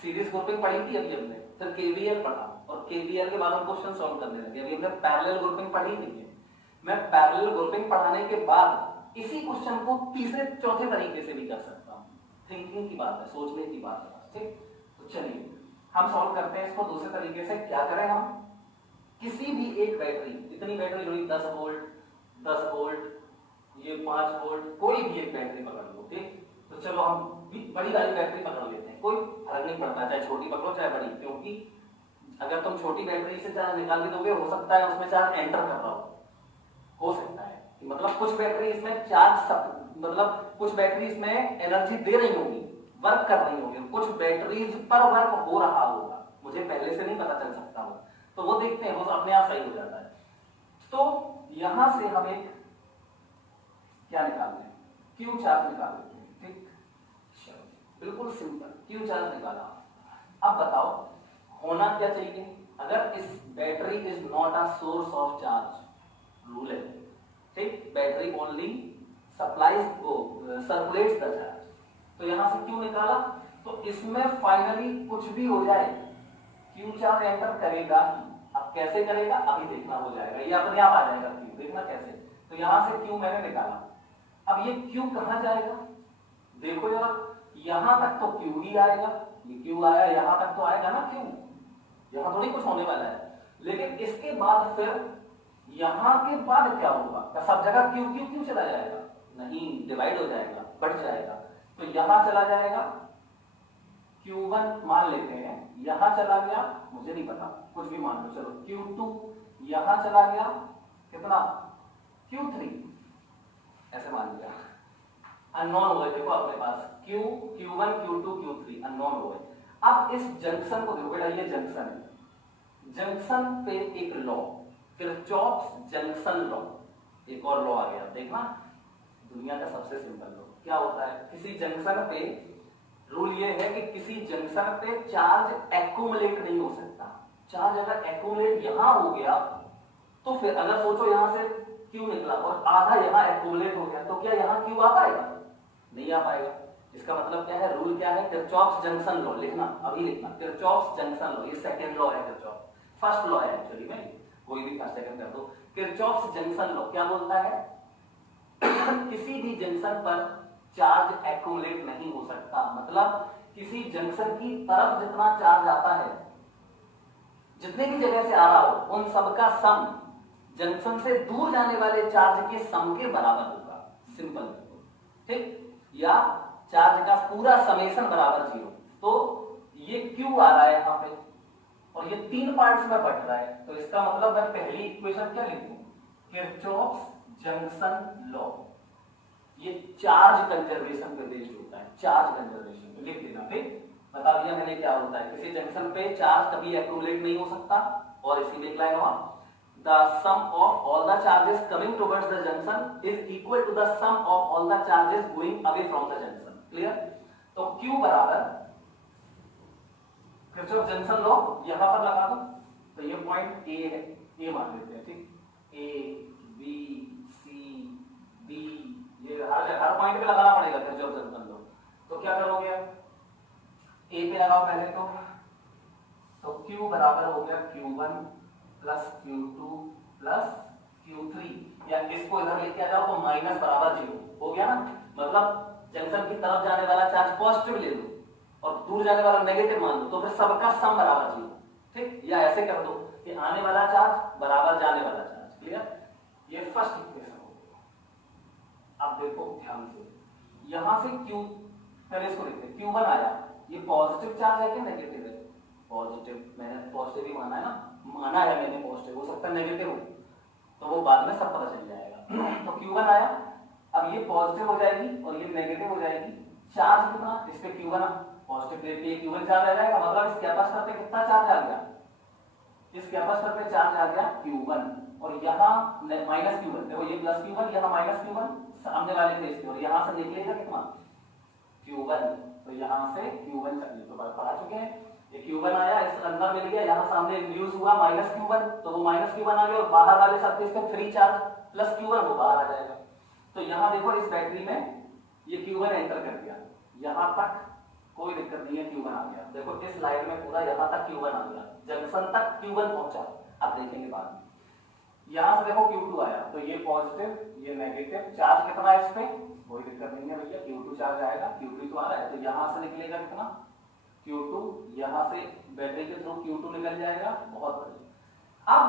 सीरीज ग्रुपिंग पढ़ी थी अभी हमने, फिर केवीएल पढ़ा, और केवीएल के बाद हम क्वेश्चन सॉल्व करने लगे। अभी हमने पैरेलल ग्रुपिंग पढ़ी नहीं है, मैं पैरेलल ग्रुपिंग पढ़ाने के बाद इसी क्वेश्चन को तीसरे चौथे तरीके से भी कर सकता हूं, थिंकिंग की बात है, सोचने की बात है, ठीक। तो चलिए हम सॉल्व करते हैं इसको दूसरे तरीके से। क्या करें हम, किसी भी एक बैटरी, इतनी बैटरी जुड़ी, 10 वोल्ट, 10 वोल्ट, ये 5 वोल्ट, कोई भी एक बैटरी पकड़ लो, ठीक। तो चलो हम बड़ी वाली बैटरी पकड़ लेते हैं, कोई फर्क नहीं पड़ता, चाहे छोटी पकड़ो चाहे बड़ी, क्योंकि अगर तुम छोटी बैटरी से चार्ज निकाल भी दोगे, हो सकता है उसमें चार्ज एंटर कर रहा हो सकता है, मतलब कुछ बैटरी इसमें चार्ज, मतलब कुछ बैटरी इसमें एनर्जी दे रही होगी, वर्क कर रही होगी, कुछ बैटरीज पर वर्क हो रहा होगा, मुझे पहले से नहीं पता चल सकता हो, तो वो देखते हैं, वो अपने आप सही हो जाता है। तो यहां से हम एक क्या निकालते हैं, क्यू चार्ज निकाल लेते हैं, ठीक। बिल्कुल सिंपल, क्यू चार्ज निकाला। अब बताओ होना क्या चाहिए, अगर इस battery is not a source of charge, rule है, ठीक, battery only supplies circulates the charge, तो यहां से क्यू निकाला, तो इसमें फाइनली कुछ भी हो जाए क्यू चार्ज एंटर करेगा ही। अब कैसे करेगा अभी देखना, हो जाएगा, ये अपने आप आ जाएगा क्यू, देखना कैसे। तो यहां से क्यू मैंने निकाला, अब ये क्यू कहां जाएगा, देखो यार, यहां तक तो क्यू ही आएगा, ये क्यू आया, यहां तक तो आएगा ना क्यू, यहां थोड़ी कुछ होने वाला है, लेकिन इसके बाद फिर यहां के बाद क्या होगा, सब जगह क्यू क्यू क्यू चला जाएगा, नहीं, डिवाइड हो जाएगा, बढ़ जाएगा, तो यहां चला जाएगा Q1 मान लेते हैं, यहां चला गया, मुझे नहीं पता, कुछ भी मान लो, चलो Q2 यहां चला गया, कितना, Q3 ऐसे मान लिया, अननोन हो गए, देखो अपने पास Q1 Q2 Q3 अननोन हो गए। अब इस जंक्शन को देखो बेटा, ये जंक्शन है, जंक्शन पे एक लॉ, किरचॉफ्स जंक्शन लॉ, एक और लॉ आ गया, देखना दुनिया का सबसे सिंपल लॉ क्या होता है, किसी जंक्शन पे रूल ये है कि किसी जंक्शन पे चार्ज एक्यूमुलेट नहीं हो सकता, चार्ज अगर एक्यूमुलेट यहां हो गया तो फिर अगर सोचो यहां से क्यू निकला और आधा यहां एक्यूमुलेट हो गया, तो क्या यहां क्यू आ पाएगा, नहीं आ पाएगा। इसका मतलब क्या है, रूल क्या है, किरचॉफ्स जंक्शन लॉ, लिखना अभी लिखना, किरचॉफ्स जंक्शन लॉ, ये सेकंड लॉ है किरचॉफ, फर्स्ट लॉ है एक्चुअली में, कोई भी फर्स्ट सेकंड कर दो। किरचॉफ्स जंक्शन लॉ क्या बोलता है किसी भी जंक्शन पर चार्ज एक्यूमुलेट नहीं हो सकता, मतलब किसी जंक्शन की तरफ जितना चार्ज आता है, जितने भी जगह से आ रहा हो, उन सबका सम जंक्शन से दूर जाने वाले चार्ज के सम के बराबर होगा, सिंपल, ठीक, या चार्ज का पूरा समेशन बराबर 0। तो ये Q आ रहा है यहाँ पे और ये 3 पार्ट्स में बट रहा है, तो इसका मतलब मैं पहली इक्वेशन क्या लिखूं, किरचॉफ्स जंक्शन लॉ। ये चार्ज कंजर्वेशन पे बेस्ड होता है, चार्ज कंजर्वेशन पे लिख देना। फिर बता दिया मैंने क्या होता है, किसी जंक्शन पे चार्ज कभी एक्यूमुलेट नहीं हो सकता, और इसी में एक लाइन हुआ, the sum of all the charges coming towards the junction is equal to the sum of all the charges going away from the junction। Clear? तो Q बराबर किरचॉफ जंक्शन लॉ यहां पर लगा दो, तो ये पॉइंट A है, A मान लेते हैं, ठीक, A B C D, ये हर पॉइंट पे लगाना पड़ेगा किरचॉफ जंक्शन लॉ। तो क्या करोगे, A पे लगाओ पहले तो Q बराबर हो गया Q1 plus Q2 plus Q3, या इसको इधर लेके आ जाओ तो माइनस बराबर 0 हो गया ना, मतलब जंक्शन की तरफ जाने वाला चार्ज पॉजिटिव ले लो और दूर जाने वाला नेगेटिव मान लो, तो फिर सबका सम बराबर 0, ठीक, या ऐसे कर दो कि आने वाला चार्ज बराबर जाने वाला चार्ज। क्लियर? ये फर्स्ट इक्वेशन हो गया। अब देखो ध्यान से, यहां से Q, पहले इसको लिखते हैं, Q1 आया, ये पॉजिटिव चार्ज है कि नेगेटिव है, पॉजिटिव, मैंने पॉजिटिव ही माना है ना, माना है मैंने पॉजिटिव, हो सकता है नेगेटिव हो, तो वो बाद में सब पता चल जाएगा। तो Q1 आया, अब ये पॉजिटिव हो जाएगी और ये नेगेटिव हो जाएगी, चार्ज कितना, इस पे Q1 पॉजिटिव प्लेट पे Q1 चार्ज आ जाएगा, मतलब इस कैपेसिटर पे कितना चार्ज आ गया, इस कैपेसिटर पे चार्ज आ गया Q1, और यहाँ माइनस Q1, देखो ये प्लस Q1, यहाँ माइनस Q1 सामने वाले फेस पे, और यहाँ से निकलेगा कितना Q1, तो यहाँ से Q1 चलिए तो पढ़ा चुके हैं, ये Q1 आया, इस अंदर मिल गया, यहाँ सामने इंड्यूस हुआ माइनस Q1, तो वो माइनस Q1 आ गया, और बाहर वाले सरफेस पे फ्री चार्ज प्लस Q1 वो बाहर आ जाएगा। तो यहाँ देखो इस बैटरी में ये Q1 एंटर कर गया, यहाँ तक कोई दिक्कत नहीं है, Q1 आ गया, देखो इस लाइन में पूरा यहाँ तक Q1 आ गया, जंक्शन तक Q1 पहुंचा। अब देखेंगे बाद में, यहाँ से देखो Q2 आया, तो ये पॉजिटिव ये नेगेटिव, चार्ज कितना है इस पे, कोई दिक्कत नहीं है भैया, Q2 चार्ज आएगा, Q3 तो आ रहा है, तो यहाँ से निकलेगा कितना Q2, यहाँ से बैटरी के थ्रू Q2 निकल जाएगा, बहुत बढ़िया। अब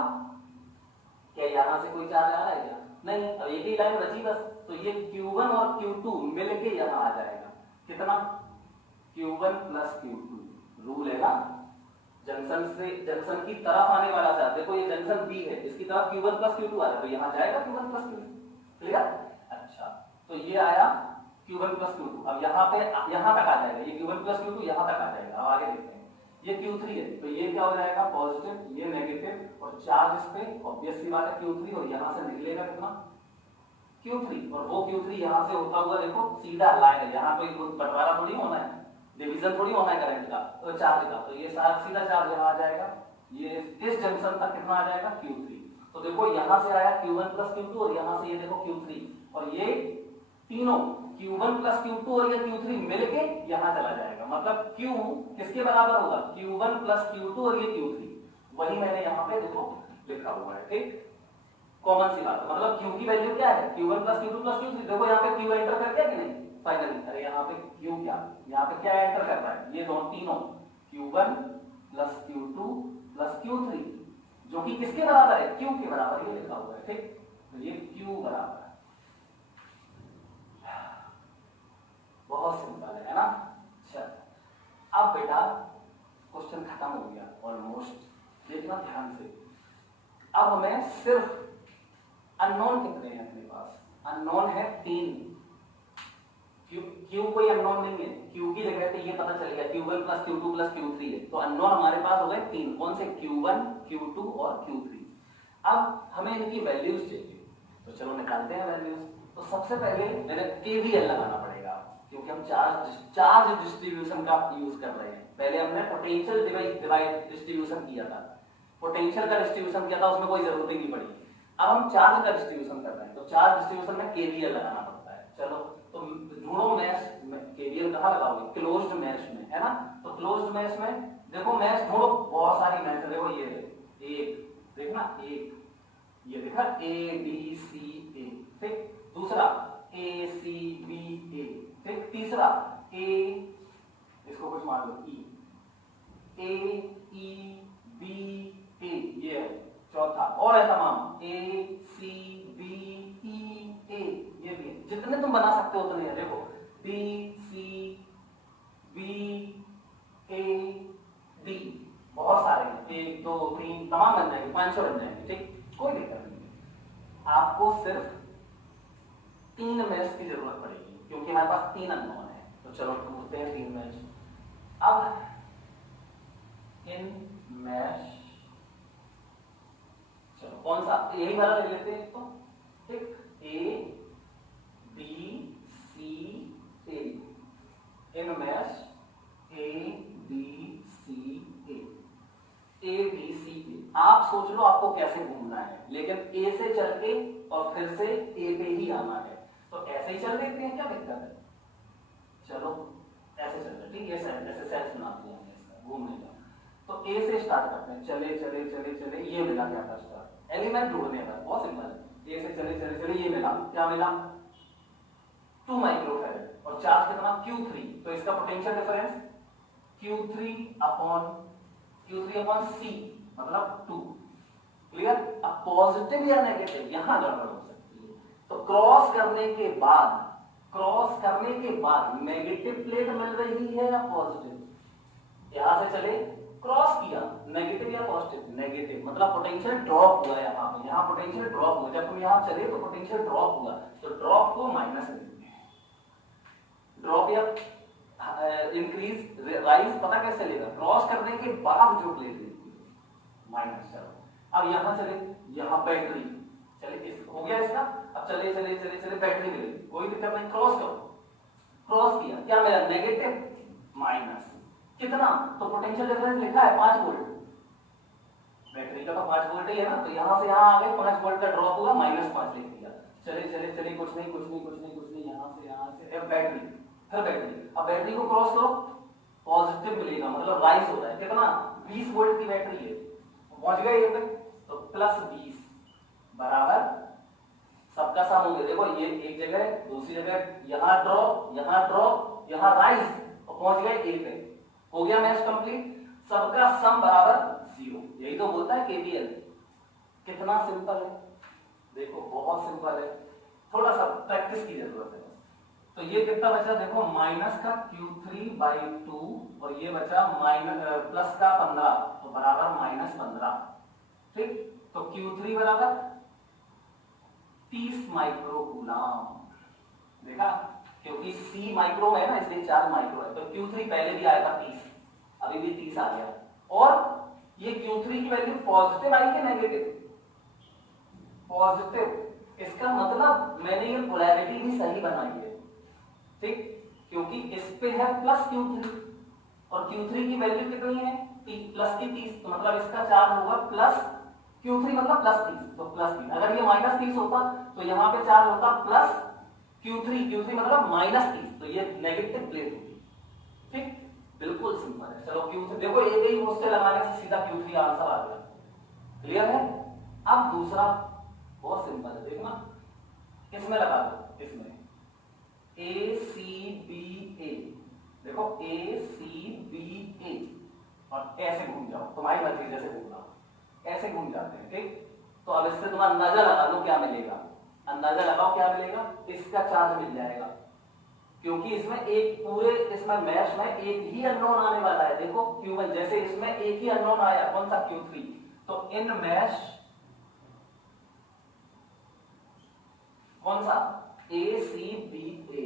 क्या यहाँ से कोई चार्ज आ रहा है क्या, नहीं, अब एक ही लाइन बची बस, तो ये Q1 और Q2 मिलके यहाँ आ जाएगा, कितना Q1 प्लस Q2, रूल है ना, जंक्शन से जंक्शन की तरफ आने वाला चार्ज, देखो ये जंक्शन B है, इसकी तरफ Q1 प्लस Q2 आ रहा है, तो यहाँ जाएगा Q1 प्लस Q2। क्लियर? अच्छा, तो ये आया Q1 प्लस Q2, अब यहाँ पे यहाँ तक आ जाएगा, ये Q1 प्लस Q2 यहाँ तक आ जाएगा। अब आगे देखते हैं, ये Q3 है, तो ये क्या हो जाएगा पॉजिटिव, ये नेगेटिव, और चार्ज इस पे ऑब्वियस सी बात है Q3, और यहाँ से निकलेगा कितना Q3, और वो Q3 यहाँ से होता हुआ देखो सीधा लाइन है, यहाँ कोई बंटवारा थोड़ी होना है, डिवीजन थोड़ी होना है करंट का, तो चार्ज का, तो ये सीधा चार्ज यहाँ आ जाएगा, ये इस जंक्शन तक कितना आ जाएगा Q3। तो देखो यहाँ से आया Q1 प्लस Q2, और यहाँ से ये देखो Q3, और ये तीनों Q1 प्लस Q2 और ये Q3 मिलके यहाँ चला जाएगा, मतलब Q किसके बराबर होगा, Q1 प्लस Q2 और ये Q3, वही मैंने यहाँ पे देखो लिखा हुआ है, ठीक, कॉमन सी बात है, मतलब Q की वैल्यू क्या है, Q1 plus Q2 plus Q3, देखो यहाँ पे Q एंटर कर गया कि नहीं फाइनली, अरे यहाँ पे Q क्या, यहाँ पे क्या एंटर कर रहा है, ये दोनों तीनों Q1 plus Q2 plus Q3, जो कि किसके बराबर है, Q के बराबर, ये लिखा हुआ है, ठीक, तो ये Q बराबर, बहुत सिंपल है ना। चल अब बेटा क्वेश्चन खत्म हो गया ऑलमोस्ट, देखना ध्यान से, अब हमें सिर्फ अननोन कितने हैं अपने पास, अननोन है 3, Q कोई अननोन नहीं है, Q की जगह पे ये पता चल गया Q1 plus Q2 plus Q3 है, तो अननोन हमारे पास हो गए 3, कौन से, Q1 Q2 और Q3। अब हमें इनकी वैल्यूज चाहिए, तो चलो निकालते हैं वैल्यूज। तो सबसे पहले मैंने KVL लगाना पड़ेगा, क्योंकि हम चार्ज डिस्ट्रीब्यूशन का यूज कर रहे हैं, पहले हमने पोटेंशियल डिवाइड डिस्ट्रीब्यूशन किया था, पोटेंशियल का डिस्ट्रीब्यूशन किया था, उसमें कोई जरूरत ही नहीं पड़ी, अब हम चार्ज का डिस्ट्रीब्यूशन कर रहे हैं, तो चार्ज डिस्ट्रीब्यूशन में KVL लगाना पड़ता है। चलो तो ढूंढो मैश, KVL कहाँ लगाओगे, क्लोज्ड मैश में, है ना, तो क्लोज्ड मैश में देखो मैश ढूंढो, बहुत सारी मैश है, देखो ये एक, देखना एक, ये देखा ABCA, ठीक, दूसरा ACBA, ठीक, तीसरा A, इसको कुछ मान लो AEBA, ये है चौथा, और है तमाम ACBEA, ये भी है, जितने तुम बना सकते हो उतने हैं, देखो BCBA तीन तमाम बन जाएंगे, 5 बन जाएंगे, ठीक, कोई दिक्कत नहीं। आपको सिर्फ 3 मैश की जरूरत पड़ेगी क्योंकि हमारे पास 3 अननोन है। तो चलो ढूंढते हैं 3 मैश। अब इन मैश, चलो कौन सा, यही वाला ले लेते हैं, तो ठीक, A B C A, in mesh A B C A B C A. आप सोच लो आपको कैसे घूमना है, लेकिन ए से चल के और फिर से ए पे ही आना है, तो ऐसे ही चल देते हैं, क्या दिक्कत है, चलो ऐसे चलते, ठीक है, ऐसे सेल्स बनाते हैं इसका घूमने का। तो ए से स्टार्ट करते हैं, चले चले चले चले, ये मिला क्या फर्स्ट एलिमेंट ढूंढने का, बहुत सिंपल है। ए से चले चले चले, ये मिला, क्या मिला, 2 माइक्रोफैराड और चार्ज कितना, Q3। तो इसका potential difference Q3 upon C मतलब 2। क्लियर। अब पॉजिटिव या नेगेटिव यहां गड़बड़ हो सकती है, तो क्रॉस करने के बाद नेगेटिव प्लेट मिल रही है या पॉजिटिव, यहां से चले क्रॉस किया, नेगेटिव या पॉजिटिव, नेगेटिव मतलब पोटेंशियल ड्रॉप हुआ यहां पे, यहां पोटेंशियल ड्रॉप हुआ, जब तुम यहां चले तो पोटेंशियल ड्रॉप हुआ, तो ड्रॉप को माइनस में देते हैं। ड्रॉप या इंक्रीज राइज पता कैसे चलेगा, क्रॉस करने के बाद जो प्लेट देती है माइनस। चलो अब यहां चले, यहां बैटरी, चले इस हो गया इसका, अब चले चले चले चले बैटरी मिली, कोई दिक्कत नहीं, क्रॉस करो, क्रॉस किया, क्या मिला, नेगेटिव माइनस, कितना, तो पोटेंशियल डिफरेंस लिखा है 5 वोल्ट, बैटरी का तो 5 वोल्ट ही है ना, तो यहां से यहां आ गए, 5 वोल्ट का ड्रॉप हुआ, -5 लिख दिया, चले चले चले, कुछ नहीं कुछ नहीं कुछ नहीं कुछ नहीं, यहां से अब बैटरी, फिर बैटरी, अब बैटरी को क्रॉस करो, पॉजिटिव मिलेगा, मतलब राइज हो रहा है, कितना, 20 वोल्ट की बैटरी है, पहुंच गए ये तक, तो +20 बराबर सबका सम हो गया। देखो ये एक जगह, दूसरी जगह, यहां ड्रॉप, यहां राइज, तो पहुंच गए ए पे, हो गया मैच कंप्लीट, सबका सम बराबर 0। यही तो बोलता है केवीएल। कितना सिंपल है, देखो बहुत सिंपल है, थोड़ा सा प्रैक्टिस की जरूरत है। तो ये कितना बचा, देखो माइनस का Q3/2 और ये बचा प्लस का 15, तो बराबर -15, ठीक। तो Q3 बराबर 30 माइक्रोकूलम, देखा, क्योंकि C माइक्रो है ना, इसलिए 4 माइक्रो है, तो Q3 पहले भी आया था 30, अभी भी 30 आ गया। और ये Q3 की वैल्यू पॉजिटिव आई कि नेगेटिव, पॉजिटिव, इसका मतलब मैंने ये पोलैरिटी भी सही बनाई है, ठीक, क्योंकि इस पे है +Q3 और Q3 की वैल्यू कितनी है, प्लस की 30, तो मतलब इसका चार्ज होगा प्लस Q3 मतलब +30, तो +30, अगर ये -30 होता तो यहाँ पे चार्ज होता प्लस Q3 मतलब -30, तो ये नेगेटिव प्लेट होगी, ठीक, बिल्कुल सिंपल है। चलो Q3 देखो, एक ही मुझसे लगाने से सीधा Q3 आंसर आ गया, क्लियर है। अब दूसरा बहुत सिंपल है, देखना, इसमें लगा दो, इसमें ACBA, देखो ACBA, और ऐसे घूम जाओ, तुम्हारी मर्जी जैसे घूमना, ऐसे घूम जाते हैं, ठीक। तो अब इससे तुम अंदाजा लगा लो क्या मिलेगा, अंदाजा लगाओ क्या मिलेगा, इसका चार्ज मिल जाएगा, क्योंकि इसमें एक पूरे इसमें मैश में एक ही अननोन आने वाला है। देखो Q1 जैसे इसमें एक ही अननोन आया, कौन सा, Q3, तो इन मैश कौन सा, ACBA,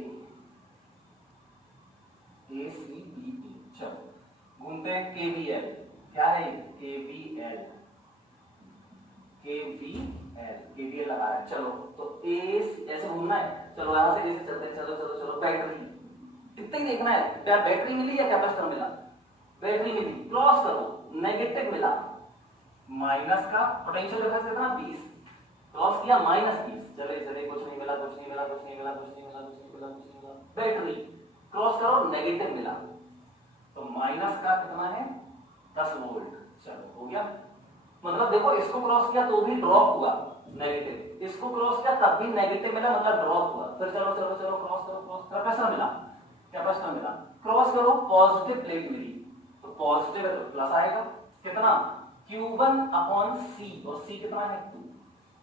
चलो घूमते हैं KVL, क्या है KVL लगा है, चलो तो ए ऐसे घूमना है, चलो यहां से ऐसे चलते हैं, चलो चलो चलो, बैटरी इतना ही देखना है, क्या बैटरी मिली या कैपेसिटर मिला, बैटरी मिली, क्रॉस करो, नेगेटिव मिला, माइनस का पोटेंशियल डिफरेंस कितना 20, क्रॉस किया -20, चले चले, कुछ नहीं मिला, कुछ नहीं मिला, कुछ नहीं मिला, कुछ नहीं मिला, कुछ नहीं मिला, कुछ नहीं मिला, बैटरी क्रॉस करो, नेगेटिव मिला, तो माइनस का कितना है 10 वोल्ट, चलो हो गया, मतलब देखो इसको क्रॉस किया तो भी ड्रॉप हुआ नेगेटिव, इसको क्रॉस किया तब भी नेगेटिव मिला, मतलब ड्रॉप हुआ, फिर चलो चलो चलो क्रॉस करो, क्रॉस कैपेसिटर मिला, क्रॉस करो, पॉजिटिव प्लेट मिली, तो पॉजिटिव है तो प्लस आएगा, कितना Q1/C, और C कितना है 2,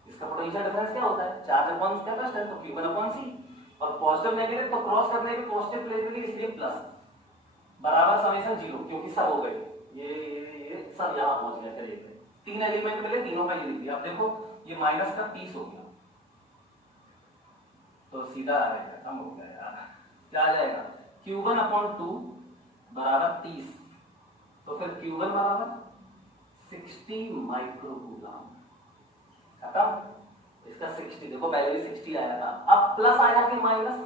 इसका पोटेंशियल डिफरेंस क्या होता है, चार्ज अपॉन कैपेसिटर, तो Q1/C, और पॉजिटिव नेगेटिव तो क्रॉस करने पे पॉजिटिव प्लेट मिली, इसलिए प्लस, बराबर समेशन 0, क्योंकि सब हो गए, ये सब यहां पहुंच गया, चलिए 3 एलिमेंट मिले, तीनों का ये लिख दिया। अब देखो ये माइनस का 30 हो गया, तो सीधा आ जाएगा, कम हो गया यार, क्या आ जाएगा Q1/2 बराबर 30, तो फिर Q1 बराबर 60 माइक्रोकूलम, खत्म। इसका 60 देखो पहले भी 60 आया था, अब प्लस आया कि माइनस,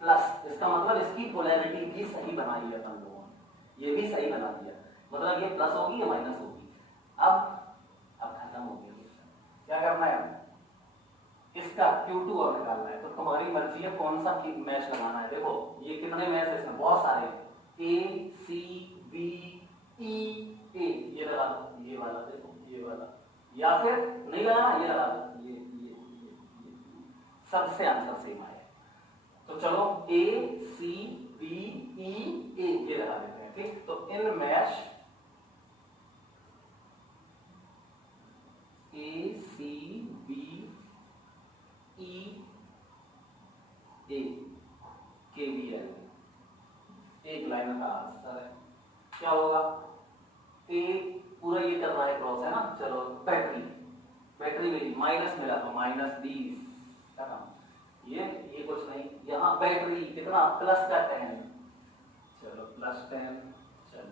प्लस, इसका मतलब इसकी पोलैरिटी भी सही बनाई है अपन लोगों ने, ये भी सही बना दिया, मतलब ये प्लस होगी या माइनस होगी। अब खत्म हो गया, क्या करना है, इसका Q2 और निकालना है, तो तुम्हारी मर्जी है कौन सा मैच लगाना है। देखो ये कितने मैच है इसमें, बहुत सारे, A C B E A, ये लगा दो, ये वाला देखो, ये वाला, या फिर नहीं लगाना, ये लगा दो, ये सबसे आंसर सेम आया। तो चलो A C B E A ये लगा देते हैं, ठीक। तो in mesh A C B E A KVL, एक लाइन का आंसर है, क्या होगा, A पूरा ये कर रहा है क्रॉस, है ना, चलो बैटरी मिली, माइनस मिला तो -20, ये कुछ नहीं, यहाँ बैटरी कितना प्लस का 10, चलो +10, चलो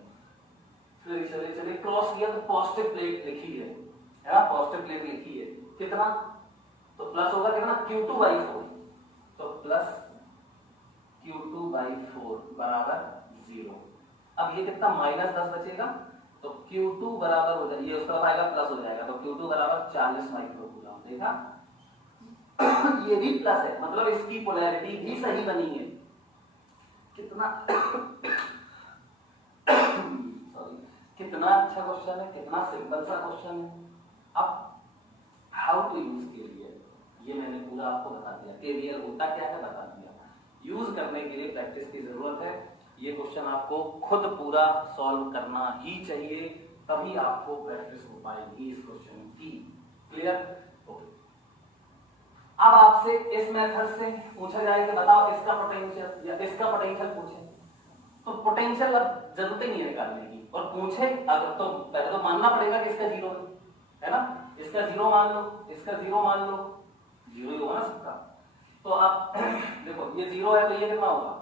फिर चलिए क्रॉस किया तो पॉजिटिव प्लेट लिखी है ना, पॉजिटिव प्लेट लिखी है, कितना, तो प्लस होगा कितना Q2/4, तो प्लस Q2/4 बराबर 0। अब ये कितना -10 बचेगा, तो Q2 बराबर हो जाएगा, ये उस तरफ आएगा प्लस हो जाएगा, तो Q2 बराबर 40 माइक्रोकूलम, देखा ये भी प्लस है, मतलब इसकी पोलैरिटी भी सही बनी है, कितना सॉरी, कितना अच्छा क्वेश्चन है, कितना सिंपल सा क्वेश्चन है। अब हाउ टू यूज केवीएल, ये मैंने पूरा आपको बता दिया, केवीएल होता क्या है बता दिया, यूज करने के लिए प्रैक्टिस की जरूरत है। ये क्वेश्चन आपको खुद पूरा सॉल्व करना ही चाहिए, तभी आपको प्रैक्टिस हो पाएगी इस क्वेश्चन की, क्लियर। अब आपसे इस मेथड से पूछा जाए कि बताओ इसका पोटेंशियल या इसका पोटेंशियल पूछे, तो पोटेंशियल अब जरूरत ही नहीं है निकालने की, और पूछे अगर तो पहले तो मानना पड़ेगा कि इसका 0 है ना, इसका 0 मान लो, इसका 0 मान लो, 0 ही होगा ना सबका। तो अब देखो ये 0 है तो ये कितना होगा,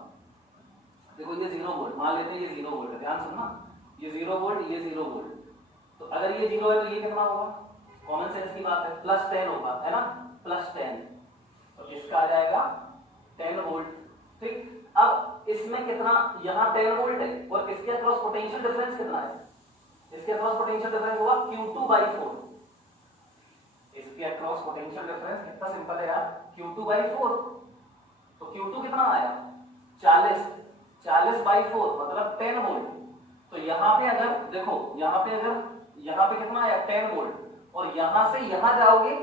देखो ये 0 वोल्ट मान लेते हैं, ये 0 वोल्ट है, ध्यान सुनना, ये 0 वोल्ट, ये 0 वोल्ट, तो अगर ये 0 है तो ये कितना होगा, कॉमन सेंस की बात है, +10 होगा, है ना, +10, तो इसका आ जाएगा 10 वोल्ट, ठीक। अब इसमें कितना, यहां 10 वोल्ट है, और इसके अक्रॉस पोटेंशियल डिफरेंस कितना है, इसके अक्रॉस पोटेंशियल डिफरेंस होगा Q2/4, इसके अक्रॉस पोटेंशियल डिफरेंस कितना सिंपल है यार, Q2/4, तो Q2 कितना आया 40/4 मतलब 10 वोल्ट, तो यहां पे अगर देखो, यहां पे कितना आया 10 वोल्ट, और यहां से यहां जाओगे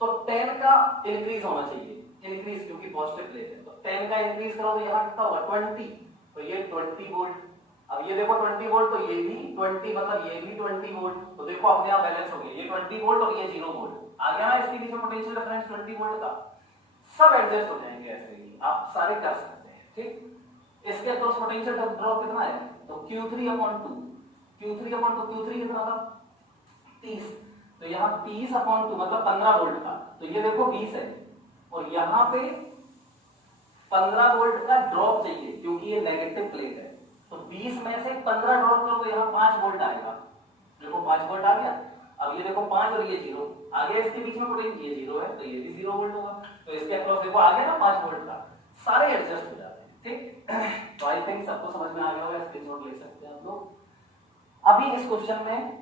तो 10 का इंक्रीज होना चाहिए, इंक्रीज क्योंकि पॉजिटिव प्लेट है, तो 10 का इंक्रीज करो तो यहां कितना होगा 20, तो ये 20 वोल्ट। अब ये देखो 20 वोल्ट, तो ये भी 20 मतलब ये भी 20 वोल्ट, तो देखो अपने आप बैलेंस हो गया, ये 20 वोल्ट और ये 0 वोल्ट आ गया ना, इसके बीच में पोटेंशियल डिफरेंस 20 वोल्ट का, सब एडजस्ट हो जाएंगे, ऐसे ही आप सारे कर सकते हैं, ठीक। इसके अक्रॉस पोटेंशियल ड्रॉप कितना है, तो Q3/2 कितना था 30, तो यहाँ 30/2 मतलब 15 वोल्ट का, तो ये देखो 20 है, और यहाँ पे 15 वोल्ट का ड्रॉप चाहिए क्योंकि ये नेगेटिव प्लेट है, तो 20 में से 15 ड्रॉप करो तो यहाँ 5 वोल्ट आएगा, देखो 5 वोल्ट आ गया। अब ये देखो 5 और ये 0 आ गया, इसके बीच में पोटेंशियल ये 0 है तो ये भी 0 वोल्ट होगा, तो इसके अक्रॉस देखो आ गया ना 5 वोल्ट का, सारे एडजस्ट हो जाते हैं, ठीक। तो आई थिंक सबको समझ में आ गया होगा, स्क्रीनशॉट ले सकते हैं आप लोग। अभी इस क्वेश्चन में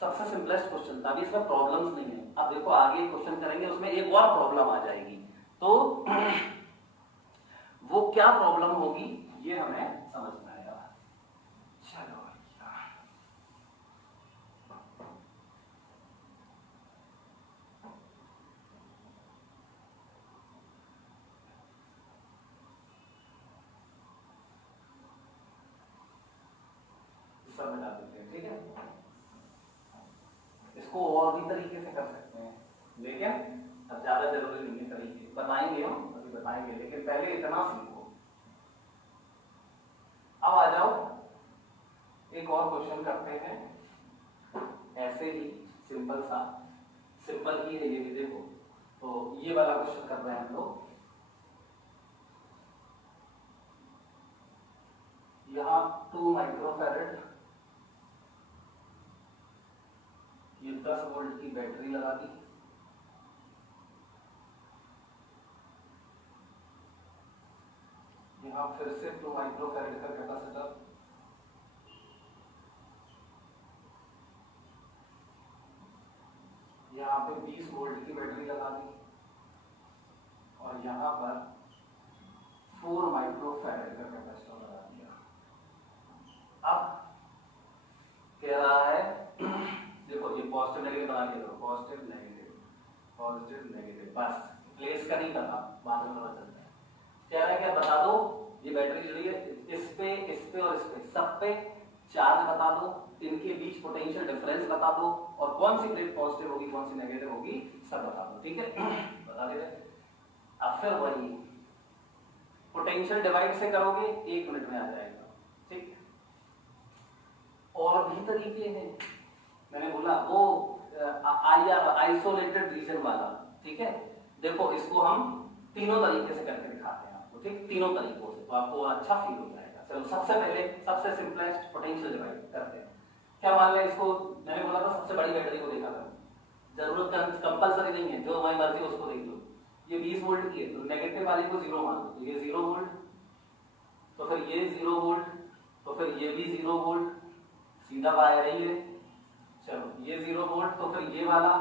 सबसे सिंपलेस्ट क्वेश्चन था, अभी इसमें प्रॉब्लम्स नहीं है, अब देखो आगे क्वेश्चन करेंगे उसमें एक और प्रॉब्लम आ जाएगी, तो वो क्या प्रॉब्लम होगी ये हमें समझना है। चलो सब मिला देते हैं, ठीक है, इसको और भी तरीके से कर सकते हैं, लेकिन अब ज्यादा जरूरी नहीं है, तरीके बताएंगे हम अभी बताएंगे, लेकिन पहले इतना सीखो। अब आ जाओ एक और क्वेश्चन करते हैं, ऐसे ही सिंपल सा, सिंपल ही है ये भी। देखो तो ये वाला क्वेश्चन कर रहे हैं हम लोग। यहाँ 2 माइक्रोफैरेड ये 10 वोल्ट की बैटरी लगा दी, यहाँ फिर से 2 माइक्रोफैरेड का कैपेसिटर, यहाँ पे 20 वोल्ट की बैटरी लगा दी और यहाँ पर 4 माइक्रोफैरेड का कैपेसिटर लगा दिया। अब कह रहा है देखो ये पॉजिटिव नेगेटिव बना के दो, पॉजिटिव नेगेटिव, बस प्लेस का नहीं करना, बाद में पता चलता है। कह रहा है क्या, बता दो ये बैटरी जुड़ी है इस पे और इस पे, सब पे चार्ज बता दो, इनके बीच पोटेंशियल डिफरेंस बता दो और कौन सी प्लेट पॉजिटिव होगी कौन सी नेगेटिव होगी सब बता दो। ठीक है बता दे रहे। अब फिर वही पोटेंशियल डिवाइड से करोगे 1 मिनट में आ जाएगा। ठीक, और भी तरीके हैं, मैंने बोला वो आइसोलेटेड रीजन वाला। ठीक है देखो इसको हम तीनों तरीके से करके दिखाते हैं आपको। ठीक, तीनों तरीकों से, तो आपको अच्छा फील हो जाएगा। चलो सबसे पहले सबसे सिंपलेस्ट पोटेंशियल डिवाइड करते हैं। क्या मान लें इसको, मैंने बोला था सबसे बड़ी बैटरी को देखा था, जरूरत कंपलसरी नहीं है, जो हमारी मर्जी उसको देख लो। ये 20 वोल्ट की है तो नेगेटिव वाले को 0 मान लो, तो ये 0 वोल्ट, तो फिर ये 0 वोल्ट, तो फिर ये भी 0 वोल्ट, सीधा वायर है ये। चलो ये 0 वोल्ट, तो फिर ये वाला,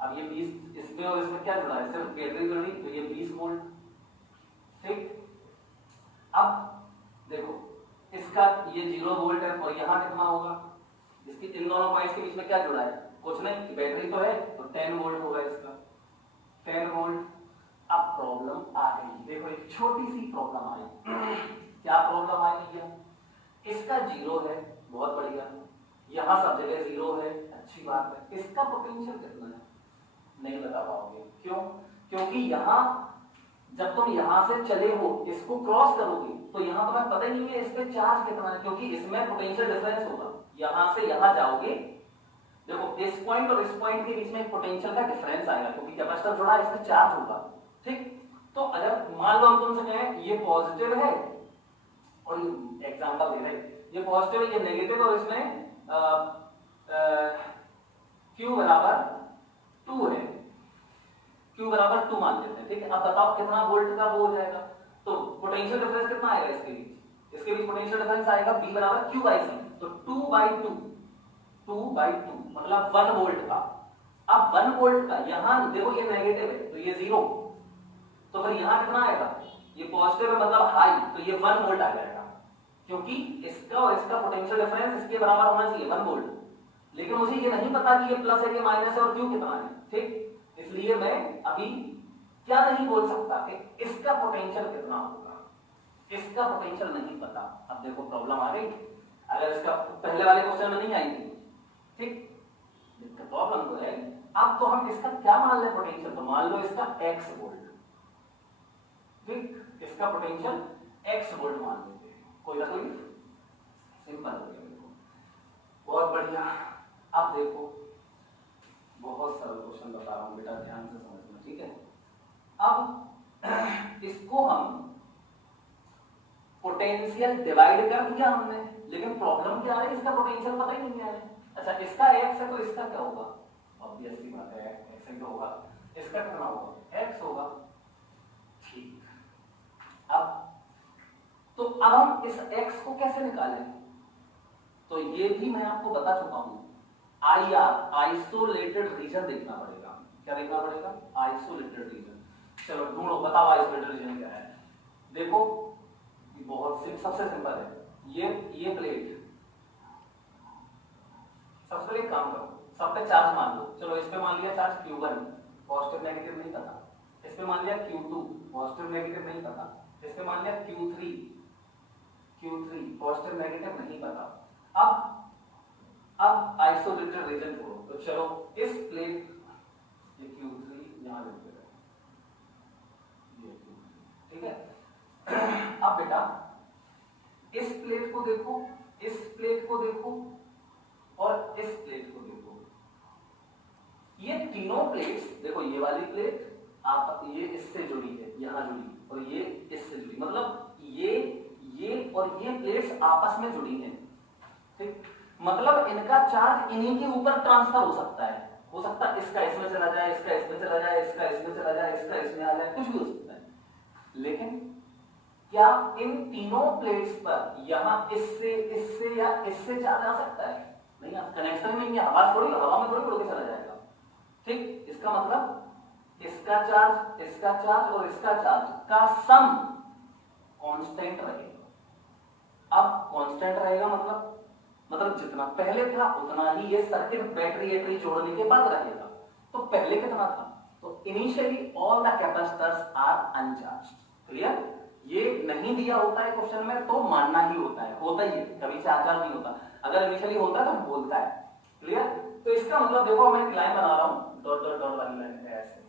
अब ये 20 इसमें और इसमें क्या जुड़ा है, सिर्फ बैटरी जुड़ी, तो ये 20 वोल्ट। ठीक, अब देखो इसका ये 0 वोल्ट है और यहाँ कितना होगा, इसकी इन दोनों पॉइंट्स के बीच में क्या जुड़ा है, कुछ नहीं, बैटरी तो है, तो 10 वोल्ट होगा इसका, 10 वोल्ट। अब प्रॉब्लम आ गई, देखो एक छोटी सी प्रॉब्लम आई। क्या प्रॉब्लम आई है, इसका 0 है, बहुत बढ़िया, यहाँ सब जगह 0 है, अच्छी बात है। इसका पोटेंशियल कितना है नहीं बता पाओगे, क्यों, क्योंकि यहाँ जब तुम यहां से चले हो इसको क्रॉस करोगे तो यहां तुम्हें पता ही नहीं है इस पे चार्ज कितना है, क्योंकि इसमें पोटेंशियल डिफरेंस होगा। यहां से यहां जाओगे, देखो इस पॉइंट और इस पॉइंट के बीच में पोटेंशियल का डिफरेंस आएगा, क्योंकि कैपेसिटर जुड़ा है, इसमें चार्ज होगा। ठीक, तो अगर मान लो हम तुमसे कहें ये पॉजिटिव है और एग्जांपल दे रहे ये पॉजिटिव है, ये नेगेटिव, और इसमें Q बराबर 2 है, Q बराबर 2 मान लेते हैं। ठीक है, अब बताओ कितना वोल्ट का वो हो जाएगा, तो पोटेंशियल डिफरेंस कितना आएगा इसके बीच पोटेंशियल डिफरेंस आएगा V बराबर Q बाई C, तो 2/2 मतलब 1 वोल्ट का। अब 1 वोल्ट का यहाँ देखो ये नेगेटिव है तो ये 0, तो फिर यहाँ कितना आएगा, ये पॉजिटिव है मतलब हाई, तो ये 1 वोल्ट आ जाएगा, क्योंकि इसका और इसका पोटेंशियल डिफरेंस इसके बराबर होना चाहिए 1 वोल्ट। लेकिन मुझे ये नहीं पता कि ये प्लस है कि माइनस है और Q कितना है। ठीक, इसलिए मैं अभी क्या नहीं बोल सकता कि इसका पोटेंशियल कितना होगा, इसका पोटेंशियल नहीं पता। अब देखो प्रॉब्लम आ गई, अगर इसका पहले वाले क्वेश्चन में नहीं आई थी। ठीक, प्रॉब्लम तो है। अब तो हम इसका क्या मान ले पोटेंशियल, तो मान लो इसका x वोल्ट। ठीक, इसका पोटेंशियल x वोल्ट मान लेते हैं, कोई तकलीफ, सिंपल हो गया। देखो बहुत बढ़िया। अब देखो बहुत सरल क्वेश्चन बता रहा हूं बेटा, ध्यान से समझना। ठीक है, अब इसको हम पोटेंशियल डिवाइड कर दिया हमने, लेकिन प्रॉब्लम क्या है, इसका पोटेंशियल पता ही नहीं है। अच्छा इसका x है तो इसका क्या होगा, ऑब्वियस सी बात है x ही तो होगा, इसका कितना होगा, x होगा। ठीक, अब तो अब हम इस x को कैसे निकालें, तो ये भी मैं आपको बता चुका हूं, IR आइसोलेटेड रीजन देखना पड़ेगा। क्या देखना पड़ेगा, आइसोलेटेड रीजन। चलो ढूंढो, बताओ आइसोलेटेड रीजन क्या है। देखो बहुत सबसे सिंपल है, ये प्लेट, सबसे पहले काम करो, सब पे चार्ज मान लो। चलो इस पे मान लिया चार्ज Q1, पॉजिटिव नेगेटिव नहीं पता, इस पे मान लिया Q2, पॉजिटिव नेगेटिव नहीं पता, इस पे मान लिया Q3 पॉजिटिव नेगेटिव नहीं पता। अब आइसोलेटेड रीजन छोड़ो, तो चलो इस प्लेट, ये Q3 यहां लिखते हैं, ये Q3। ठीक है, अब बेटा इस प्लेट को देखो, इस प्लेट को देखो और इस प्लेट को देखो, ये तीनों प्लेट्स देखो, ये वाली प्लेट आप ये इससे जुड़ी है, यहां जुड़ी, और ये इससे जुड़ी, मतलब ये और ये प्लेट्स आपस में जुड़ी हैं, ठीक। मतलब इनका चार्ज इन्हीं के ऊपर ट्रांसफर हो सकता है, इसका इसमें चला जाए, इसका इसमें चला जाए, इसका इसमें चला जाए, इसका इसमें आ जाए, कुछ भी हो सकता है। लेकिन क्या इन तीनों प्लेट्स पर यहां इससे या इससे चार्ज आ सकता है? नहीं, कनेक्शन में हवा में थोड़ी उड़ के चला जाएगा, ठीक। इसका मतलब इसका चार्ज और इसका चार्ज का सम कांस्टेंट रहेगा। अब कांस्टेंट रहेगा मतलब जितना पहले था उतना ही ये सर्किट बैटरी जोड़ने के बाद रहेगा। तो पहले कितना था? तो initially all the capacitors are uncharged. Clear? ये नहीं दिया होता है क्वेश्चन में तो मानना ही होता है कभी चार्ज नहीं होता। अगर इनिशियली होता है तो बोलता है। क्लियर? तो इसका मतलब देखो, मैं एक लाइन बना रहा हूं, डॉट डॉट डॉट वाली लाइन है ऐसे।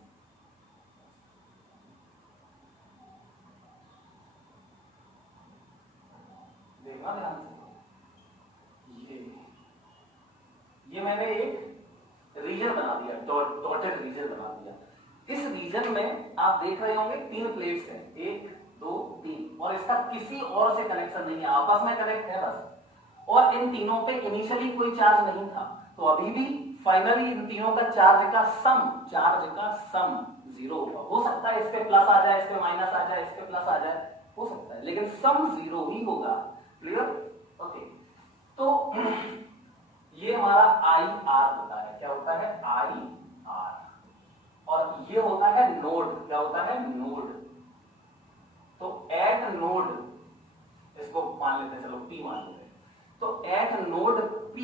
देखना ध्यान से, ये मैंने एक रीजन बना दिया, डॉटेड रीजन बना दिया। इस रीजन में आप देख रहे होंगे 3 प्लेट्स हैं, 1 2 3, और इसका किसी और से कनेक्शन नहीं है, आपस में कनेक्ट है बस। और इन तीनों पे इनिशियली कोई चार्ज नहीं था, तो अभी भी फाइनली इन तीनों का चार्ज का सम 0 होगा। हो सकता है इस पे प्लस आ जाए, इस पे माइनस आ जाए, इस पे प्लस आ जाए, हो सकता है, लेकिन सम 0 ही होगा। क्लियर? ओके, तो ये हमारा IR होता है। क्या होता है? IR। और ये होता है नोड। क्या होता है? नोड। तो एट नोड, इसको मान लेते हैं, चलो P मान लेते हैं। तो eight node P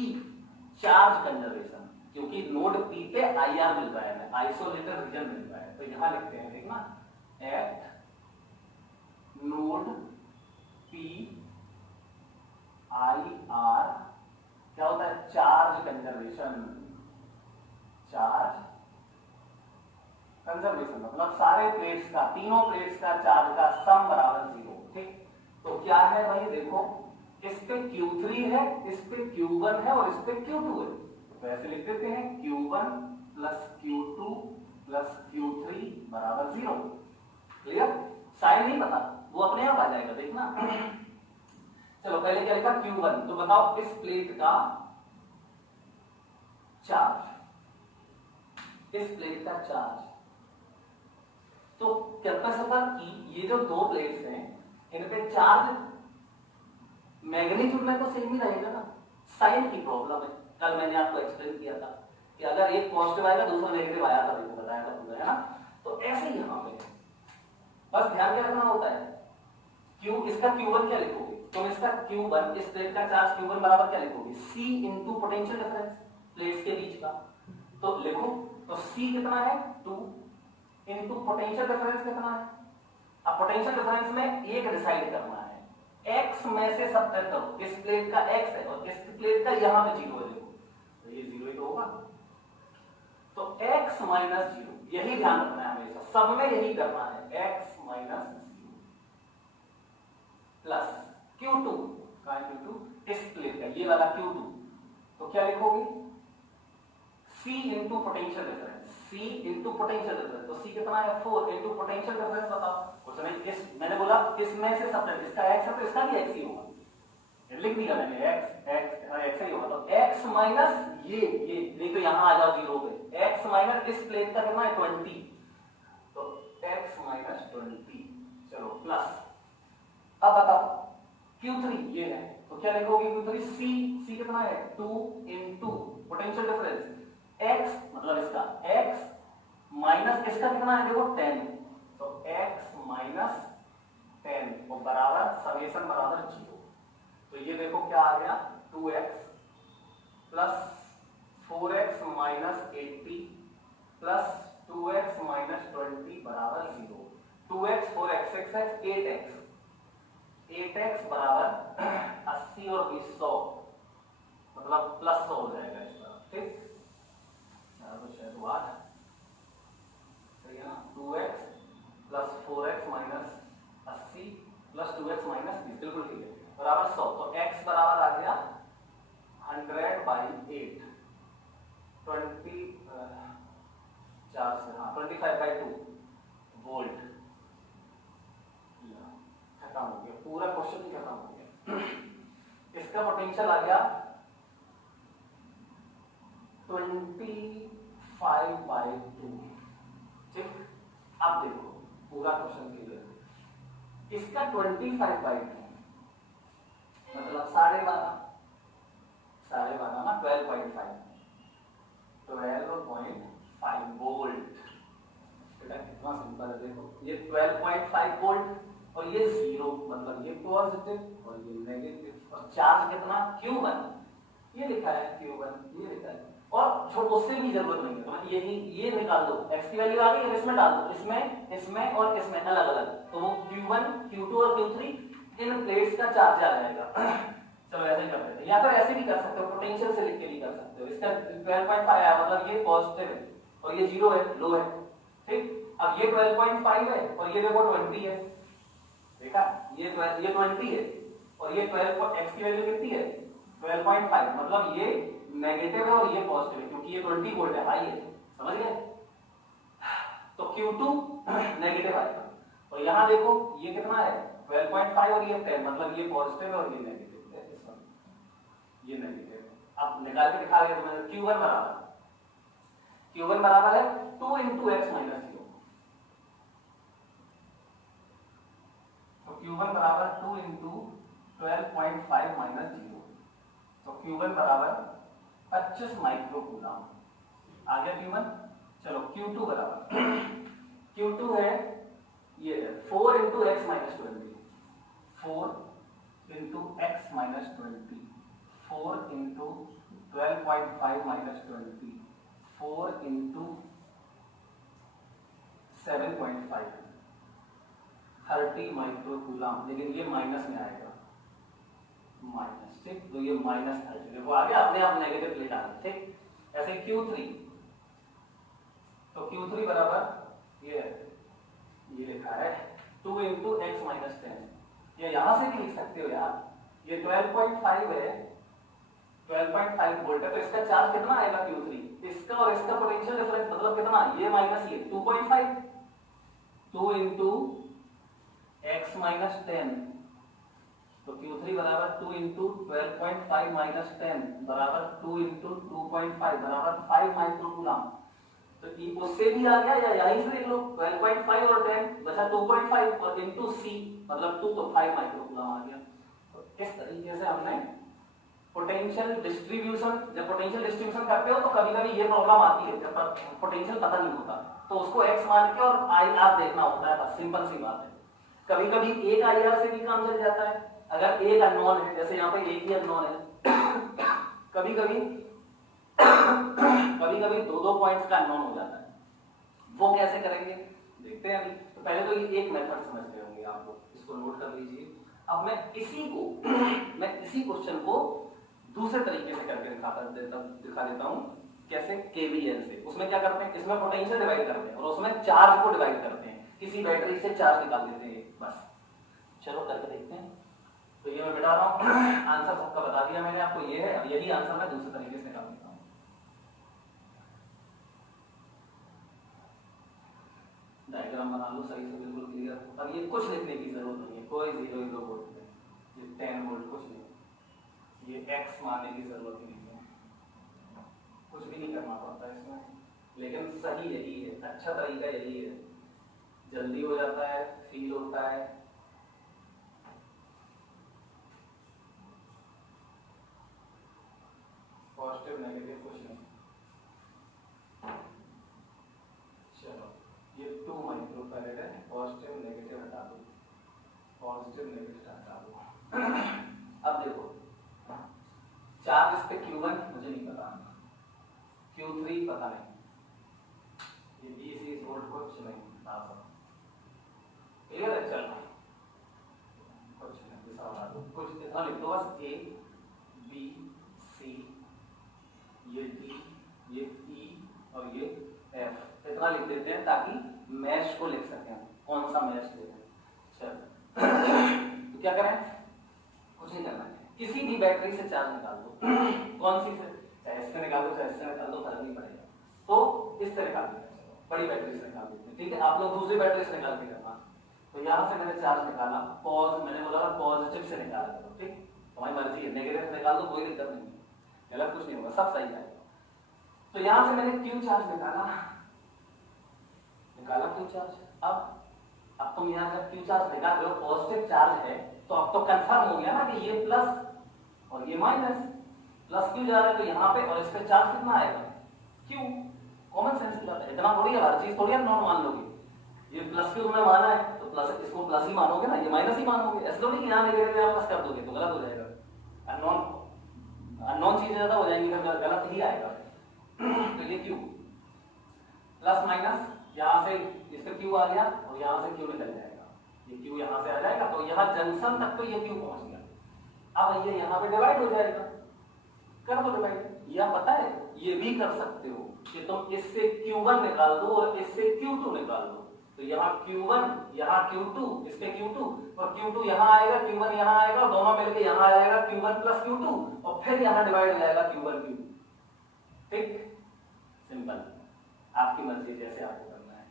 charge conservation, क्योंकि नोड P पे IR मिल रहा है, हमें आइसोलेटेड रीजन मिल रहा है, तो यहां लिखते हैं, देखना, एट नोड P IR क्या होता है? Charge conservation. मतलब सारे प्लेट्स का, तीनों प्लेट्स का चार्ज का सम बराबर 0। ठीक, तो क्या है भाई, देखो, इस पे Q3 है, इस पे Q1 है और इस पे Q2 है, तो ऐसे लिख देते हैं Q1 plus Q2 plus Q3 बराबर 0। क्लियर? साइन नहीं पता, वो अपने आप आ जाएगा, देखना। चलो पहले क्या लिखा? Q1। तो बताओ इस प्लेट का चार्ज, इस प्लेट का चार्ज, तो कैपेसिटर की ये जो 2 प्लेट्स हैं, इन पे चार्ज मैग्नीट्यूड में तो सेम ही रहेगा ना। साइन की प्रॉब्लम है, कल मैंने आपको एक्सप्लेन किया था कि अगर एक पॉजिटिव आएगा दूसरा नेगेटिव आया था, देखो बताया था तुमने, है ना। तो ऐसे ही यहां पे बस ध्यान क्या रखना होता है, Q, इसका Q1 क्या लिखोगे तुम? इसका Q1, इस प्लेट का चार्ज Q1 बराबर क्या लिखोगे? C into potential difference plates के बीच का। तो लिखो, तो C कितना है? 2 इंटू पोटेंशियल डिफरेंस कितना है? अब पोटेंशियल डिफरेंस में एक डिसाइड करना है, x में से सबट्रैक्ट करो। इस प्लेट का x है और इस प्लेट का यहां पे 0 है, देखो, तो ये 0 ही तो होगा। तो x माइनस 0, यही ध्यान रखना है हमेशा, सब में यही करना है, x माइनस 0 प्लस Q2 का Q2, इस प्लेट का ये वाला Q2, तो क्या लिखोगे? C into potential difference, C into potential difference, तो C कितना है? 4 इंटू पोटेंशियल डिफरेंस बताओ। कुछ नहीं, इस मैंने बोला इसमें से सबट्रैक्ट, इसका x है तो इसका भी x ही होगा, लिख दिया मैंने, x ही होगा। तो x माइनस ये नहीं तो यहां आ जाओ 0 पे, x माइनस इस प्लेट का कितना है? 20, तो x माइनस 20, चलो प्लस। अब बताओ Q3 ये है, तो क्या लिखोगे? Q3 C कितना है? 2 इंटू पोटेंशियल डिफरेंस, x मतलब इसका x माइनस इसका कितना है? देखो 10, तो x माइनस 10 वो बराबर समेशन बराबर 0। तो ये देखो क्या आ गया? 2x plus 4x minus 80 plus 2x minus 20 बराबर 0। 2x 4x 6x 8x बराबर 80 और 20 100, मतलब प्लस 100 हो जाएगा इसका। ठीक, तो शायद हुआ है, सही है ना। 2x plus 4x minus 80 plus 2x minus 20, बिल्कुल ठीक है, बराबर 100। तो x बराबर आ गया 100/8, 20 25/2 वोल्ट। खत्म हो गया, पूरा क्वेश्चन ही खत्म हो गया। इसका पोटेंशियल आ गया 25/2। ठीक, अब देखो पूरा क्वेश्चन क्लियर। इसका 25/2 मतलब 12.5 ना 12.5 वोल्ट। बेटा कितना सिंपल है, देखो ये 12.5 वोल्ट और ये 0 मतलब ये पॉजिटिव और ये नेगेटिव, और चार्ज कितना Q1 ये लिखा है, Q1 ये लिखा है, और उससे भी जरूरत नहीं है, तो यही ये निकाल दो, x की वैल्यू आ गई, इसमें डाल दो, इसमें और इसमें अलग अलग, तो वो Q1 Q2 और Q3 इन प्लेट्स का चार्ज आ जाएगा। चलो ऐसे ही कर लेते हैं, या फिर ऐसे भी कर सकते हो, पोटेंशियल से लिख के भी कर सकते हो। इसका 12.5 आया मतलब ये पॉजिटिव है और ये 0 है, लो है। ठीक, अब ये 12.5 है और ये देखो 20 है, देखा ये 20 है और ये 12 x की वैल्यू कितनी है 12.5 मतलब ये नेगेटिव है और ये पॉजिटिव है, क्योंकि ये 20 वोल्ट है, हाई है, समझ गए। तो Q2 नेगेटिव आएगा, और यहां देखो ये कितना है 12.5 और ये 10 मतलब ये पॉजिटिव है और ये नेगेटिव है, ये नेगेटिव है। अब निकाल के दिखा दिया तुम्हें। Q1 बराबर है 2 into x minus 0, तो Q1 बराबर 2 into 12.5 minus 0, तो Q1 बराबर 25 माइक्रोकूलम आ गया Q1। चलो Q2 बराबर Q2 है ये 4 into x minus 20, 4 into x minus 20, 4 into 12.5 minus 20, 4 into 7.5, 30 microcoulomb, लेकिन ये माइनस में आएगा, माइनस। ठीक, तो ये -30 देखो आ गया, अपने आप नेगेटिव प्लेट आ गई। ठीक, ऐसे Q3, तो Q3 बराबर ये लिखा है 2 into x minus 10, ये यहां से भी लिख सकते हो यार, ये 12.5 है, 12.5 वोल्ट है, तो इसका चार्ज कितना आएगा Q3, इसका और इसका पोटेंशियल डिफरेंस मतलब कितना, ये माइनस ये 2.5, 2 into x minus 10, तो Q3 बराबर 2 into 12.5 minus 10 बराबर 2 into 2.5 बराबर 5 माइक्रोकूलम। तो उससे भी आ गया, या यहीं से देख लो 12.5 और 10 बचा 2.5 और into c मतलब 2, तो 5 माइक्रोकूलम आ गया। तो इस तरीके से हमने पोटेंशियल डिस्ट्रीब्यूशन, जब पोटेंशियल डिस्ट्रीब्यूशन करते हो तो कभी-कभी ये प्रॉब्लम आती है, जब पोटेंशियल पता नहीं होता तो उसको x मान के और IR देखना होता है, बस सिंपल सी बात है। कभी-कभी एक IR से भी काम चल जाता है, अगर एक अननोन है, जैसे यहाँ पे एक ही अननोन है, कभी-कभी दो पॉइंट्स का अननोन हो जाता है, वो कैसे करेंगे देखते हैं अभी। तो पहले तो ये एक मेथड समझते होंगे आप लोग, इसको नोट कर लीजिए। अब मैं इसी क्वेश्चन को दूसरे तरीके से करके दिखा देता हूं, कैसे KVL से। उसमें क्या करते हैं, इसमें पोटेंशियल डिवाइड करते हैं और उसमें चार्ज को डिवाइड करते हैं, किसी बैटरी से चार्ज निकाल देते हैं बस। चलो करके देखते हैं। तो ये मैं बता रहा हूं, आंसर सबका बता दिया मैंने आपको, ये है। अब यही आंसर मैं दूसरे तरीके से निकाल देता हूं। डायग्राम बना लो सही से, बिल्कुल क्लियर। अब ये कुछ लिखने की जरूरत नहीं है, कोई 0 वोल्ट नहीं, ये 10 वोल्ट कुछ नहीं, ये x मानने की जरूरत नहीं है, कुछ भी नहीं करना पड़ता इसमें, लेकिन सही यही है, अच्छा तरीका यही है, जल्दी हो जाता है, फील होता है। पॉजिटिव नेगेटिव कुछ नहीं। चलो ये 2 माइक्रोफैरेड है, पॉजिटिव नेगेटिव हटा दो, पॉजिटिव नेगेटिव हटा दो। अब देखो चार्ज इस पे Q1 मुझे नहीं पता, Q3 पता नहीं, ये 20 वोल्ट कुछ नहीं बता सकता, क्लियर है। चल कुछ नहीं, कुछ इतना लिख दो बस, A B C, ये D, ये E और ये F, इतना लिख देते हैं ताकि मैश को लिख सकें, कौन सा मैश लेना। चल तो क्या करें, कुछ नहीं करना है, किसी भी बैटरी से चार्ज निकाल दो, कौन सी से, चाहे इससे निकाल दो चाहे इससे निकाल दो, फर्क नहीं पड़ेगा। तो इस तरह निकाल दो, बड़ी बैटरी से निकाल देते हैं, ठीक है। आप लोग दूसरी बैटरी से निकाल के करना। तो यहाँ से मैंने चार्ज निकाला, मैंने बोला पॉजिटिव से निकाला करो, ठीक, तुम्हारी मर्जी है, नेगेटिव से निकाल दो कोई दिक्कत नहीं है, गलत कुछ नहीं होगा, सब सही आएगा। तो यहाँ से मैंने क्यू चार्ज निकाला क्यू चार्ज। अब तुम यहाँ जब क्यू चार्ज निकाल रहे हो, पॉजिटिव चार्ज है, तो अब तो कंफर्म हो गया ना कि ये प्लस और ये माइनस, प्लस क्यू जा रहा है तो यहाँ पे, और इस पे चार्ज कितना आएगा, क्यू। कॉमन सेंस की बात है, इतना थोड़ी है, हर चीज थोड़ी आप नॉन मान लोगे। ये प्लस क्यू तुमने माना है तो प्लस, इसको प्लस ही मानोगे ना, ये माइनस ही मानोगे। ऐसा थोड़ी कि यहाँ नेगेटिव आप प्लस कर दोगे तो गलत हो जाएगा, अननोन चीजें ज्यादा हो जाएंगी, गलत ही आएगा। तो ये क्यू प्लस माइनस, यहाँ से इसका क्यू आ गया और यहाँ से क्यू निकल जाएगा, ये क्यू यहाँ से आ जाएगा, तो यहाँ जंक्शन तक तो ये क्यू पहुंच गया। अब ये यहाँ पे डिवाइड हो जाएगा, कर दो डिवाइड। या पता है ये भी कर सकते हो कि तुम इससे Q1 निकाल दो और इससे Q2 निकाल दो, तो यहाँ Q1 यहाँ Q2, इसके Q2 और Q2 यहाँ आएगा, Q1 यहाँ आएगा, दोनों मिलके यहाँ आ जाएगा Q1 प्लस Q2 और फिर यहाँ डिवाइड हो जाएगा Q1 Q2, ठीक, सिंपल। आपकी मर्जी जैसे आपको करना है,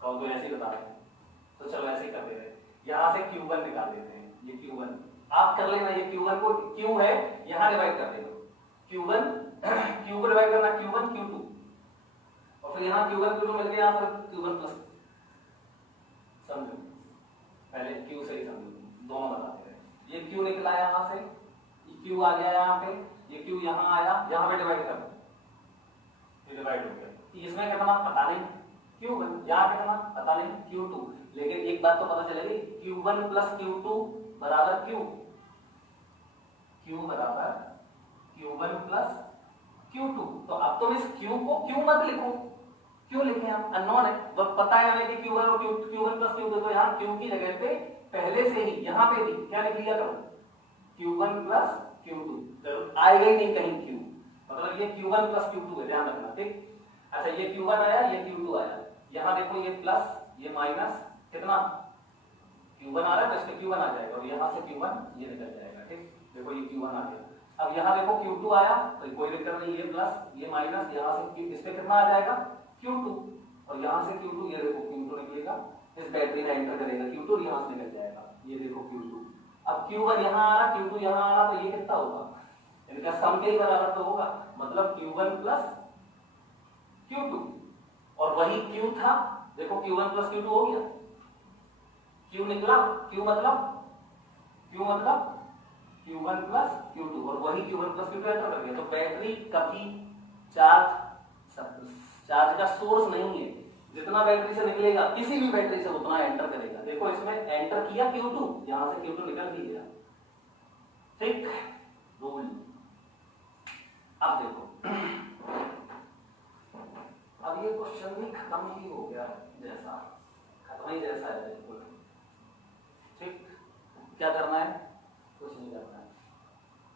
कहो तो ऐसे ही बता रहे हैं, तो चलो ऐसे ही कर दे रहे हैं। यहाँ से Q1 निकाल देते हैं, ये Q1 आप कर लेना, ये Q1 को Q है यहाँ डिवाइड कर देना, Q1 Q को डिवाइड करना Q1 Q2 और फिर यहाँ Q1 Q2 मिल गया, फिर Q1 प्लस, समझो पहले Q से ही समझो, दोनों बताते हैं। ये Q निकला यहाँ से, Q आ गया यहाँ पे, ये Q यहाँ आया, यहाँ पे डिवाइड कर, ये डिवाइड हो गया। इसमें कितना पता नहीं, Q1 यहाँ कितना पता नहीं, Q2, लेकिन एक बात तो पता चलेगी, Q1 प्लस Q2 बराबर Q, Q बराबर Q1 प्लस Q2। तो अब तुम इस Q को Q मत लिखो, क्यों लिखे हम, अननोन है, तो पता है हमें कि Q1 और Q1 प्लस Q2, तो यहाँ Q की जगह पे पहले से ही यहाँ पे भी क्या लिख लिया करो, Q1 प्लस Q2, जरूर आएगा ही नहीं कहीं Q, मतलब ये Q1 प्लस Q2 है, ध्यान रखना, ठीक। अच्छा ये Q1 आया, ये Q2 आया, यहाँ देखो ये प्लस ये माइनस, कितना Q1 आ रहा है तो इसके Q1 आ जाएगा और यहाँ से Q1 ये निकल जाएगा, ठीक, देखो ये Q1 आ गया। अब यहाँ देखो Q2 आया तो कोई दिक्कत नहीं, ये प्लस ये माइनस, यहाँ से इस पे कितना आ जाएगा Q2 और यहाँ से Q2, ये देखो Q2 निकलेगा, इस बैटरी में एंटर करेगा Q2 और यहाँ से निकल जाएगा, ये देखो Q2। अब Q1 यहाँ आ रहा, Q2 यहाँ आ रहा, तो ये कितना होगा, इनका सम के बराबर तो होगा, मतलब Q1 प्लस Q2 और वही Q था, देखो Q1 प्लस Q2 हो गया, Q निकला, Q मतलब Q1 प्लस Q2 और वही Q1 प्लस Q2 एंटर कर गया। तो बैटरी कभी चार्ज का सोर्स नहीं है, जितना बैटरी से निकलेगा किसी भी बैटरी से उतना एंटर करेगा। देखो इसमें एंटर किया Q2, यहां से Q2 निकल भी गया, ठीक, रूल। अब देखो अब ये क्वेश्चन भी खत्म ही हो गया, जैसा खत्म ही जैसा है बिल्कुल, ठीक। क्या करना है, कुछ नहीं करना है,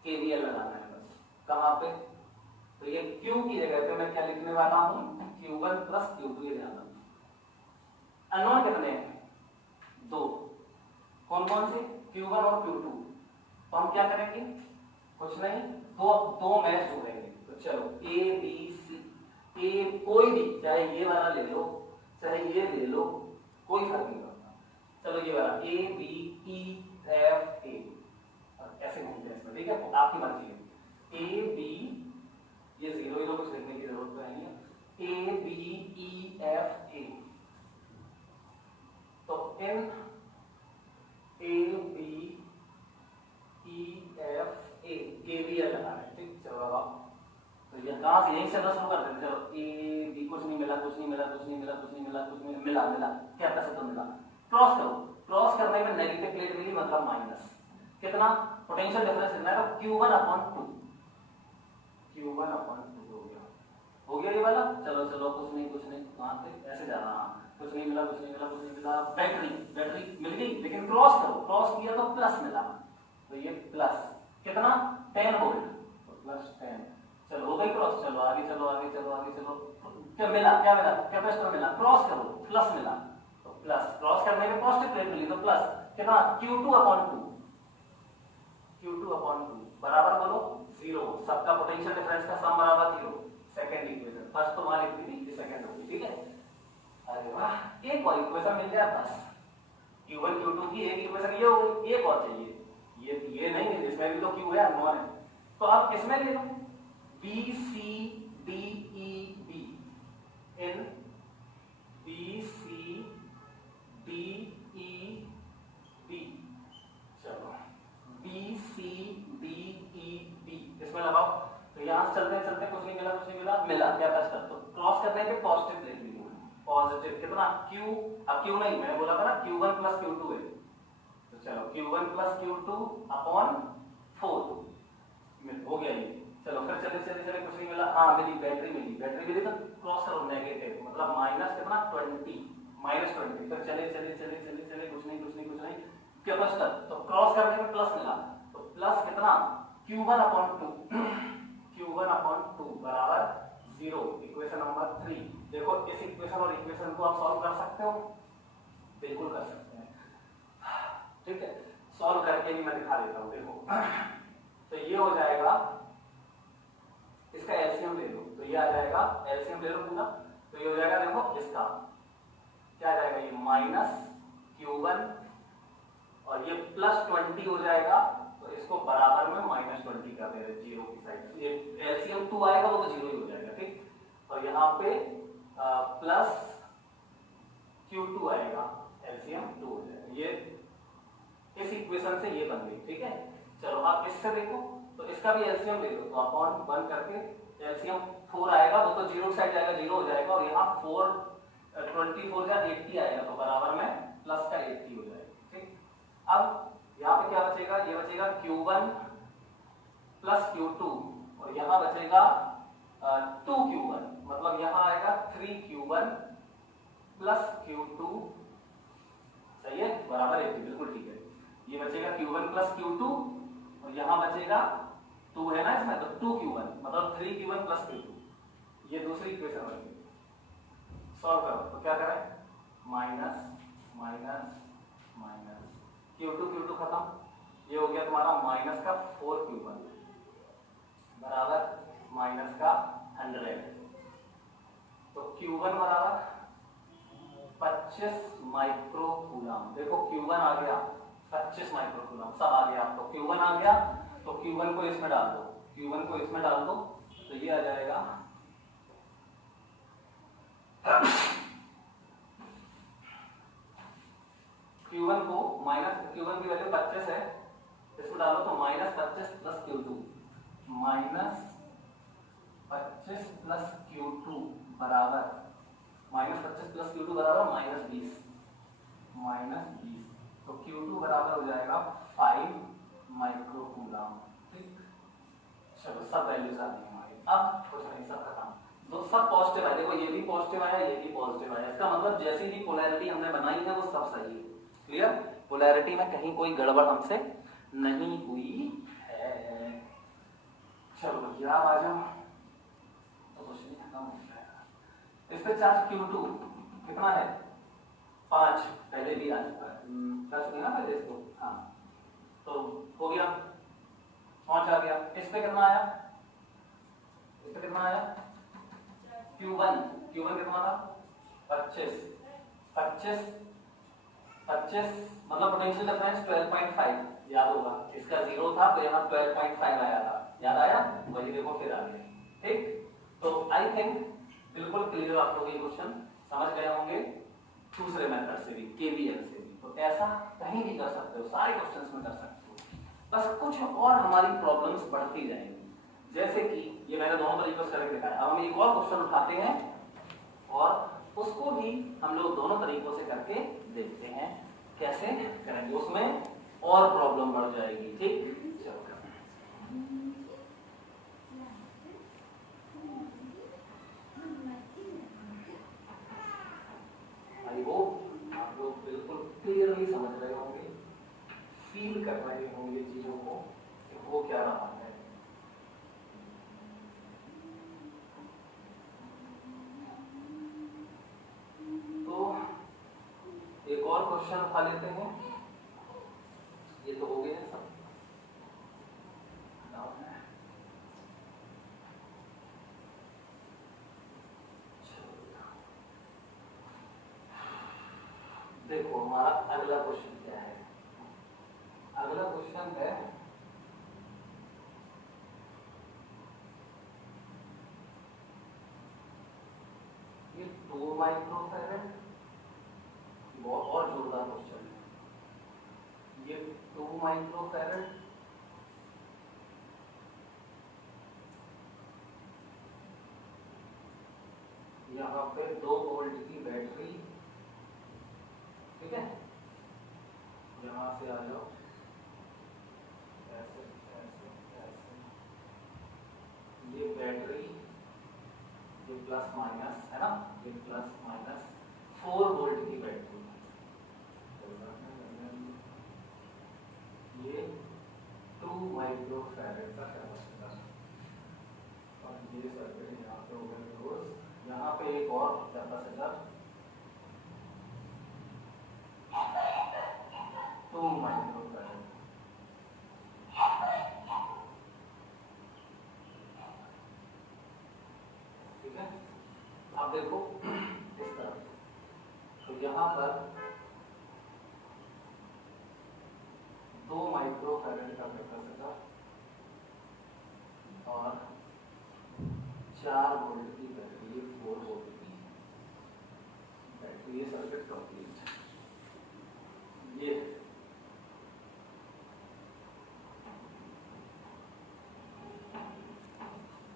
KVL लगाना है बस। कहां पे, तो ये Q की जगह पे मैं क्या लिखने वाला हूं, Q1 प्लस Q2, ये ध्यान रखना। अननोन कितने हैं, दो, कौन कौन से, Q1 और Q2। तो हम क्या करेंगे, कुछ नहीं, दो मैच जोड़ेंगे। तो चलो A B C, A कोई भी, चाहे ये वाला ले लो चाहे ये ले लो, कोई फर्क नहीं पड़ता। चलो ये वाला A B E F A, ऐसे घूमते हैं इसमें, ठीक है, आपकी मर्जी है। A B, ये जीरो कुछ लिखने की जरूरत नहीं है, A B E F A, तो इन A B E F A KVL लगाना है, ठीक। चलो अब तो ये कहां से, यहीं से शुरू कर देते हैं। चलो A B, कुछ नहीं मिला, कुछ नहीं मिला, कुछ नहीं मिला, कुछ नहीं मिला, कुछ नहीं मिला, मिला क्या पैसे तो मिला। क्रॉस करो, क्रॉस करने में नेगेटिव प्लेट मिली, मतलब माइनस, कितना पोटेंशियल डिफरेंस कितना है, तो Q1/2, Q1/2 हो गया ये वाला। चलो चलो कुछ नहीं कहां से ऐसे जा रहा, कुछ नहीं मिला, कुछ नहीं मिला, कुछ नहीं मिला, बैटरी मिल गई, लेकिन क्रॉस करो, क्रॉस किया तो प्लस मिला, तो ये प्लस कितना 10 वोल्ट, तो +10। चलो हो गई क्रॉस, चलो आगे चलो आगे चलो आगे चलो, क्या मिला, कैपेसिटर मिला, क्रॉस करो, प्लस मिला, तो प्लस, क्रॉस करने में पॉजिटिव प्लेट मिली तो प्लस, कितना Q2/2, Q2/2 बराबर बोलो 0, सबका पोटेंशियल डिफरेंस का सम बराबर 0। सेकंड इक्वेशन, फर्स्ट तो वहां लिख दी थी, ये सेकंड होगी, ठीक है। अरे वाह, एक और इक्वेशन मिल जाए बस। Q1 Q2 की एक इक्वेशन ये हो गई, एक और चाहिए। ये नहीं है, इसमें भी तो Q है, अननोन है। तो अब किसमें ले लो, B C D E B, इन B C D E B, चलो B C D E B इसमें लगाओ। तो यहां से चलते चलते कुछ नहीं मिला, कुछ नहीं मिला, मिला क्या पास कर दो, क्रॉस करने पे पॉजिटिव लिख लीजिए। पॉजिटिव कितना Q, अब Q नहीं, मैंने बोला था ना Q1 प्लस Q2 है, तो चलो Q1 प्लस Q2 अपॉन 4 हो गया ये। चलो फिर चले चले चले कुछ नहीं मिला, हाँ मिली बैटरी मिली, बैटरी मिली तो क्रॉस करो नेगेटिव, मतलब माइनस कितना 20, माइनस 20। फिर चले चले चले चले चले कुछ नहीं कुछ नहीं कुछ नहीं, कैपेसिटर तो क्रॉस करने में प्लस मिला, तो प्लस कितना Q1 अपॉन 2 Q1 अपॉन 2 बराबर 0। Equation number 3। देखो इस इक्वेशन और इक्वेशन को आप सॉल्व कर सकते हो, बिल्कुल कर सकते हैं, ठीक है। सॉल्व करके भी मैं दिखा देता हूं, देखो तो ये हो जाएगा, इसका एलसीएम ले लो, तो ये आ जाएगा, एलसीएम ले लो पूरा, तो ये हो जाएगा, देखो इसका क्या आ जाएगा, ये माइनस Q1 और ये प्लस 20 हो जाएगा, तो इसको बराबर में माइनस 20 कर दे रहे, जीरो की साइड, ये एलसीएम 2 आएगा वो तो जीरो ही हो जाएगा, ठीक। और यहाँ पे प्लस Q2 आएगा, एलसीएम 2 हो जाएगा, ये इस इक्वेशन से ये बन गई, ठीक है। चलो आप इससे देखो, तो इसका भी एलसीएम ले लो, तो अपॉन 1 करके एलसीएम 4 आएगा, वो तो जीरो साइड जाएगा, जीरो हो जाएगा, और यहाँ 4 24 या 80 आएगा, तो बराबर में प्लस का 80 हो जाएगा, ठीक। अब यहाँ पे क्या बचेगा, ये बचेगा Q1 प्लस Q2, और यहाँ बचेगा 2Q1, मतलब यहाँ आएगा 3Q1 प्लस Q2, सही है, बराबर 80, बिल्कुल ठीक है। ये बचेगा Q1 प्लस Q2, और यहां बचेगा 2 है ना इसमें, तो 2Q1 मतलब 3Q1 प्लस Q2, ये दूसरी इक्वेशन बन गई। सॉल्व करो तो क्या करें, माइनस माइनस माइनस Q2 खत्म, ये हो गया तुम्हारा माइनस का 4Q1 बराबर माइनस का 100, तो Q1 बराबर 25 माइक्रोकूलम। देखो Q1 आ गया 25 माइक्रोकूलम, सब आ गया, तो Q1 आ गया, तो Q1 को इसमें डाल दो, Q1 को इसमें डाल दो, तो ये आ जाएगा Q1 को माइनस, Q1 की वैल्यू 25 है, इसको डालो तो minus 25 plus Q2, minus 25 plus Q2 बराबर माइनस 25 प्लस Q2 बराबर माइनस 20, तो Q2 बराबर हो जाएगा 5 माइक्रोकूलम, ठीक। चलो सब वैल्यूज आ गई हमारी, अब कुछ नहीं, सब खत्म, तो सब पॉजिटिव है, देखो ये भी पॉजिटिव आया, ये भी पॉजिटिव आया, इसका मतलब जैसी भी पोलैरिटी हमने बनाई है वो सब सही है, क्लियर। पोलैरिटी में कहीं कोई गड़बड़ हमसे नहीं हुई है। चलो भैया आ जाओ, तो कुछ नहीं, खत्म हो जाएगा। इस पे चार्ज Q2 कितना है, 5, पहले भी आ चुका है, कर चुके ना पहले इसको, हाँ, तो हो गया 5 आ गया। इस पे कितना आया, इस पे कितना आया Q1 कितना था 25 मतलब पोटेंशियल डिफरेंस 12.5 याद होगा, इसका 0 था तो यहाँ 12.5 आया था, याद आया, वही देखो फिर आ गया, ठीक। तो आई थिंक बिल्कुल क्लियर आप लोग ये क्वेश्चन समझ गए होंगे, दूसरे मेथड से भी, केवीएल से भी, तो ऐसा कहीं भी कर सकते हो, सारे क्वेश्चंस में कर सकते हो, बस कुछ और हमारी प्रॉब्लम्स बढ़ती जाएंगी, जैसे कि ये मैंने दोनों तरीकों से करके दिखाया। अब हम एक और क्वेश्चन उठाते हैं और उसको भी हम लोग दोनों तरीकों से करके देखते हैं कैसे करेंगे, उसमें और प्रॉब्लम बढ़ जाएगी, ठीक। चलो आई होप आप लोग बिल्कुल क्लियरली समझ रहे होंगे, फील कर रहे होंगे चीजों को कि वो क्या रहा है। तो एक और क्वेश्चन उठा लेते हैं, ये तो हो गए हैं सब, देखो हमारा अगला क्वेश्चन क्या है। अगला क्वेश्चन है ये 2 माइक्रोफैरड, बहुत और जोरदार क्वेश्चन है। ये 2 माइक्रोफैरड यहाँ पे 2 वोल्ट की बैटरी, ठीक है, यहाँ से आ जाओ, ऐसे ऐसे ऐसे, ये बैटरी, ये प्लस माइनस है ना, ये प्लस माइनस 4 वोल्ट की बैटरी, ये 2 माइक्रोफैरड का कैपेसिटर, और ये सर्किट यहाँ पे हो गया क्लोज। यहाँ पे एक और कैपेसिटर 2 माइक्रोफैरड, ठीक है। अब देखो इस तरह, तो यहाँ पर 2 माइक्रोफैरड का कैपेसिटर और 4 वोल्ट की बैटरी, 4 वोल्ट की बैटरी, ये सर्किट कंप्लीट। ये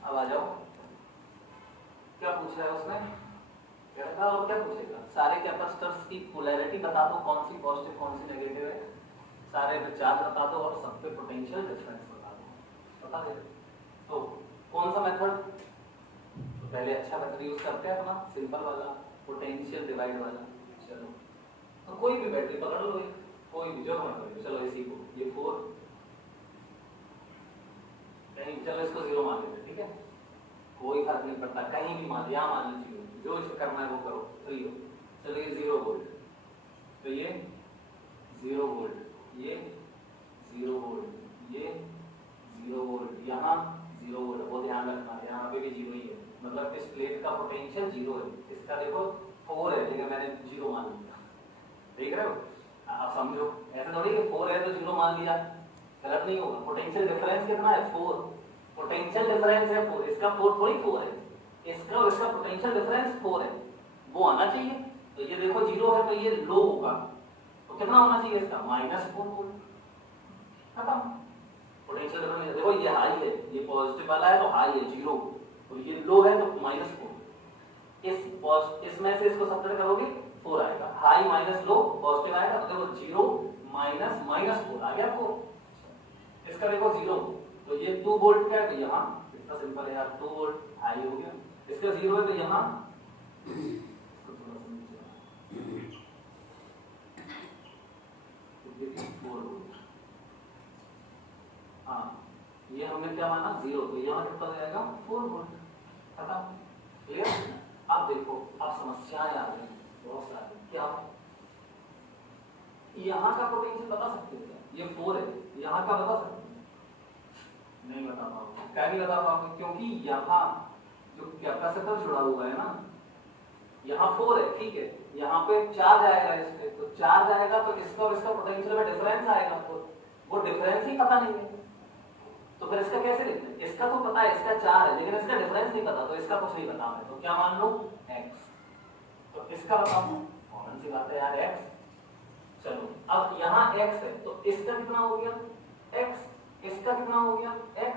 अब आ जाओ, क्या पूछा है उसने, कहता और क्या पूछेगा, सारे कैपेसिटर्स की पोलैरिटी बता दो, कौन सी पॉजिटिव कौन सी नेगेटिव है, सारे पे चार्ज बता दो और सब पे पोटेंशियल डिफरेंस बता दो, बता दे। तो कौन सा मेथड, तो पहले अच्छा मेथड यूज करते हैं अपना सिंपल वाला, पोटेंशियल डिवाइड वाला। चलो तो कोई भी बैटरी पकड़ लो, एक कोई भी जो मत करो, चलो इसी को, ये 4 कहीं, चलो इसको 0 मान लेते, ठीक है, कोई फर्क नहीं पड़ता, कहीं भी मान, यहाँ मान लीजिए, जो करना है वो करो, 3 चलो ये 0 वोल्ट, तो ये 0 वोल्ट, ये 0 वोल्ट, ये 0 वोल्ट, यहाँ 0 वोल्ट, वो ध्यान रखना, यहाँ पे भी 0 ही है, मतलब इस प्लेट का पोटेंशियल 0 है, इसका देखो 4 है लेकिन मैंने 0 मान लिया, देख रहे हो, आप समझो, ऐसा थोड़ी कि 4 है तो 0 मान लिया, गलत नहीं होगा। पोटेंशियल डिफरेंस कितना है, 4, पोटेंशियल डिफरेंस है 4, इसका 4 थोड़ी 4 है, इसका और इसका पोटेंशियल डिफरेंस 4 है, वो आना चाहिए। तो ये देखो 0 है तो ये लो होगा, तो कितना होना चाहिए इसका, -4 वोल्ट, खत्म। पोटेंशियल डिफरेंस देखो, ये हाई है, ये पॉजिटिव वाला है तो हाई है 0, और ये लो है तो -4, इसमें से इसको सब्ट्रैक्ट करोगे 4 आएगा, हाई माइनस लो पॉजिटिव आएगा, तो देखो 0 माइनस -4 आ गया 4, इसका देखो 0, तो ये 2 वोल्ट क्या है, तो यहाँ इतना सिंपल है यार, 2 वोल्ट हाई हो गया, इसका 0 है तो यहाँ इसको थोड़ा सा नीचे, 4 वोल्ट, हाँ ये हमने क्या माना 0, तो यहाँ कितना जाएगा 4 वोल्ट, खत्म, क्लियर। अब देखो, अब समस्याएं आ रही हैं बहुत सारी, क्या यहाँ का पोटेंशियल बता सकते हो क्या, ये 4 है, यहाँ का बता सकते हैं, नहीं बता पाओगे, क्या नहीं बता पाओगे, क्योंकि यहाँ जो कैपेसिटर जुड़ा हुआ है ना, यहाँ 4 है, ठीक है, यहाँ पे चार्ज आएगा, इस पे तो चार्ज आएगा तो इसका और इसका पोटेंशियल में डिफरेंस आएगा, तो वो डिफरेंस ही पता नहीं है, तो फिर इसका कैसे लिखते हैं, इसका तो पता है, इसका 4 है, लेकिन इसका डिफरेंस नहीं पता, तो इसका कुछ नहीं पता है, तो क्या मान लो x, तो इसका बताओ, कौन सी बात है यार x, चलो अब यहाँ x है, तो इसका कितना हो गया x, इसका कितना हो गया x,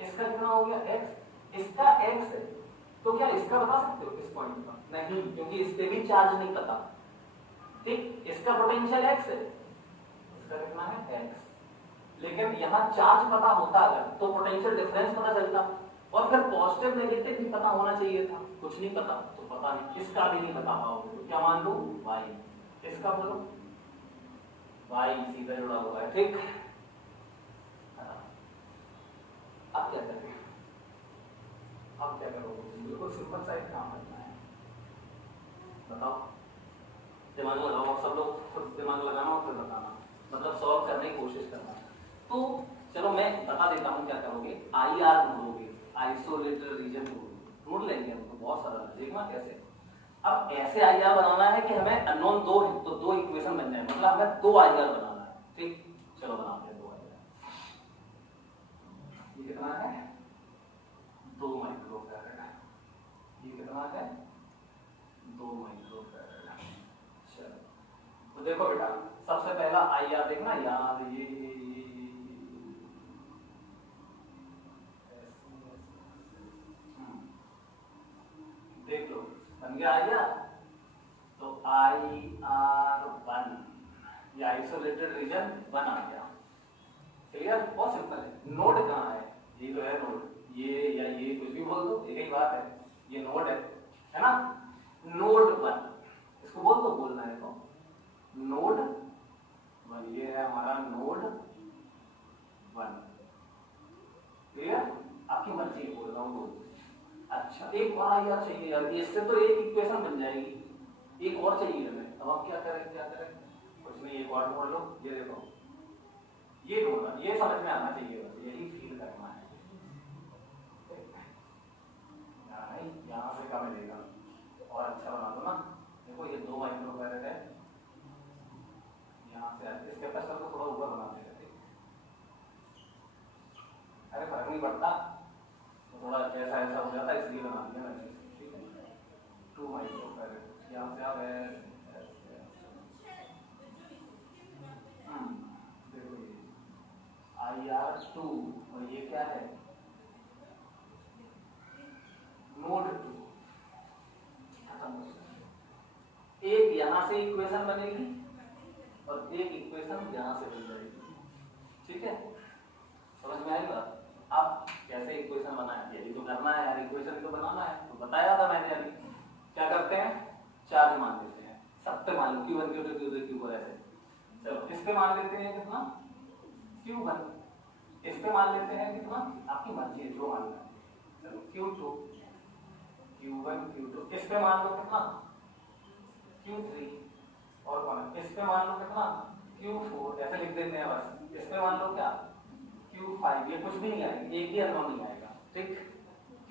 इसका कितना हो गया x, इसका x है, तो क्या इसका बता सकते हो इस पॉइंट का, नहीं, क्योंकि इस पे भी चार्ज नहीं पता, ठीक, इसका पोटेंशियल x है, इसका कितना है x, लेकिन यहाँ चार्ज पता होता अगर तो पोटेंशियल डिफरेंस पता चलता, और फिर पॉजिटिव नेगेटिव भी पता होना चाहिए था, कुछ नहीं पता तो पता नहीं, इसका भी नहीं बता पाओगे, तो क्या मान लो y, इसका बोलो y सीधा जुड़ा हुआ है, ठीक। अब क्या करें, अब क्या करोगे, बिल्कुल सिंपल सा एक काम करना है, बताओ, दिमाग लगाओ, सब लोग खुद दिमाग लगाना और फिर बताना, मतलब सॉल्व करने की कोशिश करना। तो चलो मैं बता देता हूँ क्या करोगे, IR ढूंढोगे, आइसोलेटेड रीजन ढूंढ लेंगे हम, तो बहुत सारा देखना कैसे। अब ऐसे आईआर बनाना है कि हमें अननोन दो है तो दो इक्वेशन बन जाए, मतलब हमें दो आईआर बनाना है। ठीक, चलो बनाते हैं दो आईआर। ये कितना है 2 माइक्रोफैराड, ये कितना है 2 माइक्रोफैराड। चलो तो देखो बेटा सबसे पहला आईआर देखना, यहाँ से ये देख लो बन गया आईआर। तो IR1 ये आइसोलेटेड रीजन 1 आ गया। क्लियर, बहुत सिंपल है। नोड कहाँ है, ये तो है नोड, ये या ये कुछ भी बोल दो एक ही बात है, ये नोड है ना। नोड 1 इसको बोल दो, बोलना है तो नोड 1, ये है हमारा नोड 1। क्लियर, आपकी मर्जी बोल रहा हूँ। अच्छा एक और आईआर चाहिए यार, इससे तो एक इक्वेशन बन जाएगी, एक और चाहिए हमें। अब आप क्या करें, क्या करें, कुछ नहीं, एक और ढूंढ लो। ये देखो ये ढूंढना, ये समझ में आना चाहिए, बस यही फील करना है। नहीं यहाँ से क्या मिलेगा, और अच्छा बना दो ना। देखो ये 2 माइक्रोफैराड है, यहाँ से इस कैपेसिटर को थोड़ा ऊपर बना देगा। अरे फर्क नहीं पड़ता, तो थोड़ा ऐसा ऐसा हो जाता है इसलिए बना दिया मैंने। ठीक है 2 माइक्रोफैराड, यहाँ से आप देखो ये IR2 और ये क्या है नोड 2। एक यहां से इक्वेशन बनेगी और एक इक्वेशन यहां से बन जाएगी। ठीक है, समझ में आएगा। अब कैसे इक्वेशन बनाए, यही तो करना है यार, इक्वेशन तो बनाना है। तो बताया था मैंने अभी, क्या करते हैं, चार्ज मान लेते हैं सब पे, मान लो Q1 Q2 Q3 Q4 ऐसे। चलो इस पे मान लेते हैं कितना Q1, इस पे मान लेते हैं कितना, आपकी मर्जी है जो मानना है। चलो Q2 Q1 Q2, इस पे मान लो कितना Q3, और कौन इस पे मान लो कितना Q4, ऐसे लिख देते हैं बस। इस पे मान लो क्या Q5, ये कुछ भी नहीं आएगा, एक भी अननोन नहीं आएगा। ठीक,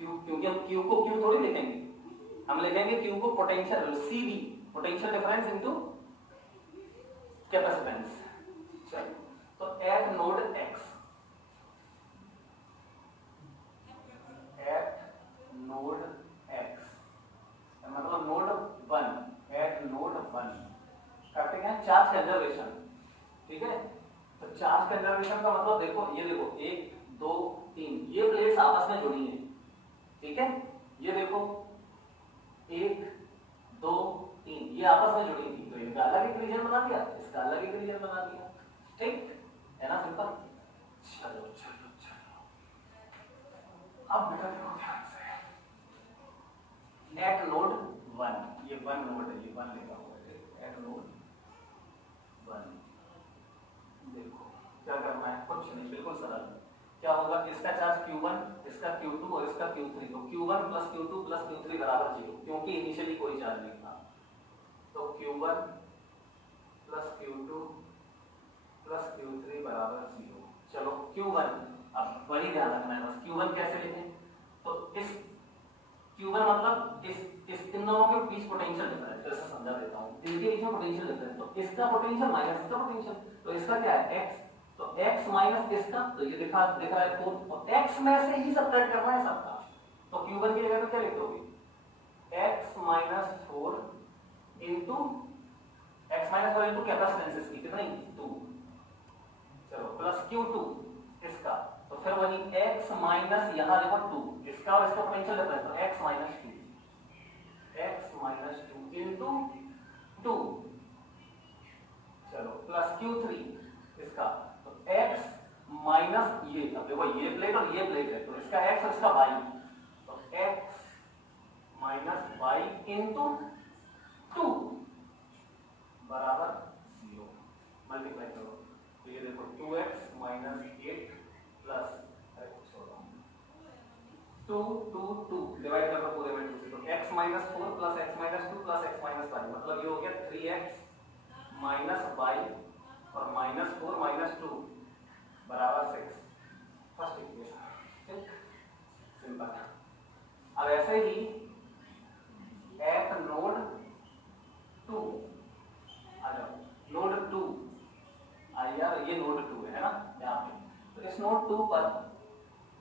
Q क्योंकि हम Q को Q थोड़ी लिखेंगे, हम लिखेंगे Q को potential CV, potential difference into capacitance. चलो तो eight node X, eight node X मतलब नोड 1, एट नोड 1 करते हैं चार्ज कंजर्वेशन। ठीक है, तो चार्ज कंजर्वेशन का मतलब देखो, ये देखो 1 2 3 ये प्लेट्स आपस में जुड़ी हैं। ठीक है, ये देखो 1 2 3 ये आपस में जुड़ी थी, तो इनका अलग एक रीजन बना दिया, इसका अलग एक रीजन बना दिया। ठीक है ना, सिंपल। चलो चलो चलो अब बेटा देखो ध्यान से, एट नोड 1, ये 1 नोड है, ये 1 लिखा हुआ है, एट नोड 1। देखो क्या करना है, कुछ नहीं, बिल्कुल सरल। क्या होगा, इसका चार्ज Q1, इसका Q2 और इसका Q3, तो Q1 plus Q2 plus Q3 बराबर 0, क्योंकि इनिशियली कोई चार्ज नहीं था। तो Q1 plus Q2 plus Q3 बराबर 0। चलो Q1, अब वही ध्यान रखना है बस, Q1 कैसे लिखें, तो इस Q1 मतलब इस इन दोनों के बीच पोटेंशियल डिफरेंस, जैसे समझा देता हूं, इनके बीच में पोटेंशियल डिफरेंस, तो इसका पोटेंशियल माइनस इसका पोटेंशियल, तो इसका क्या है x, तो x माइनस इसका, तो ये दिख रहा है 4, और x में से ही सब्ट्रैक्ट करना है सबका। तो Q1 की जगह पे क्या लिख दोगे, x minus 4 into x minus 4 into capacitance इसकी कितनी 2, चलो प्लस Q2 इसका, तो फिर वही x माइनस यहाँ देखो 2 इसका और इसका पोटेंशियल डिफरेंस, तो x माइनस 2 इंटू 2, चलो प्लस Q3 इसका, तो x माइनस ये, अब देखो ये प्लेट और ये प्लेट है, तो इसका x और इसका y, तो x माइनस y इंटू 2 बराबर 0, मल्टीप्लाई करो, तो ये देखो 2x माइनस 8 प्लस 2 2 2 डिवाइड कर दो पूरे में 2 से, तो x minus 4 plus x minus 2 plus x minus 5, मतलब ये हो गया 3x माइनस y और माइनस 4 माइनस 2 बराबर 6, फर्स्ट इक्वेशन। ठीक, सिंपल। अब ऐसे ही एट नोड 2 पर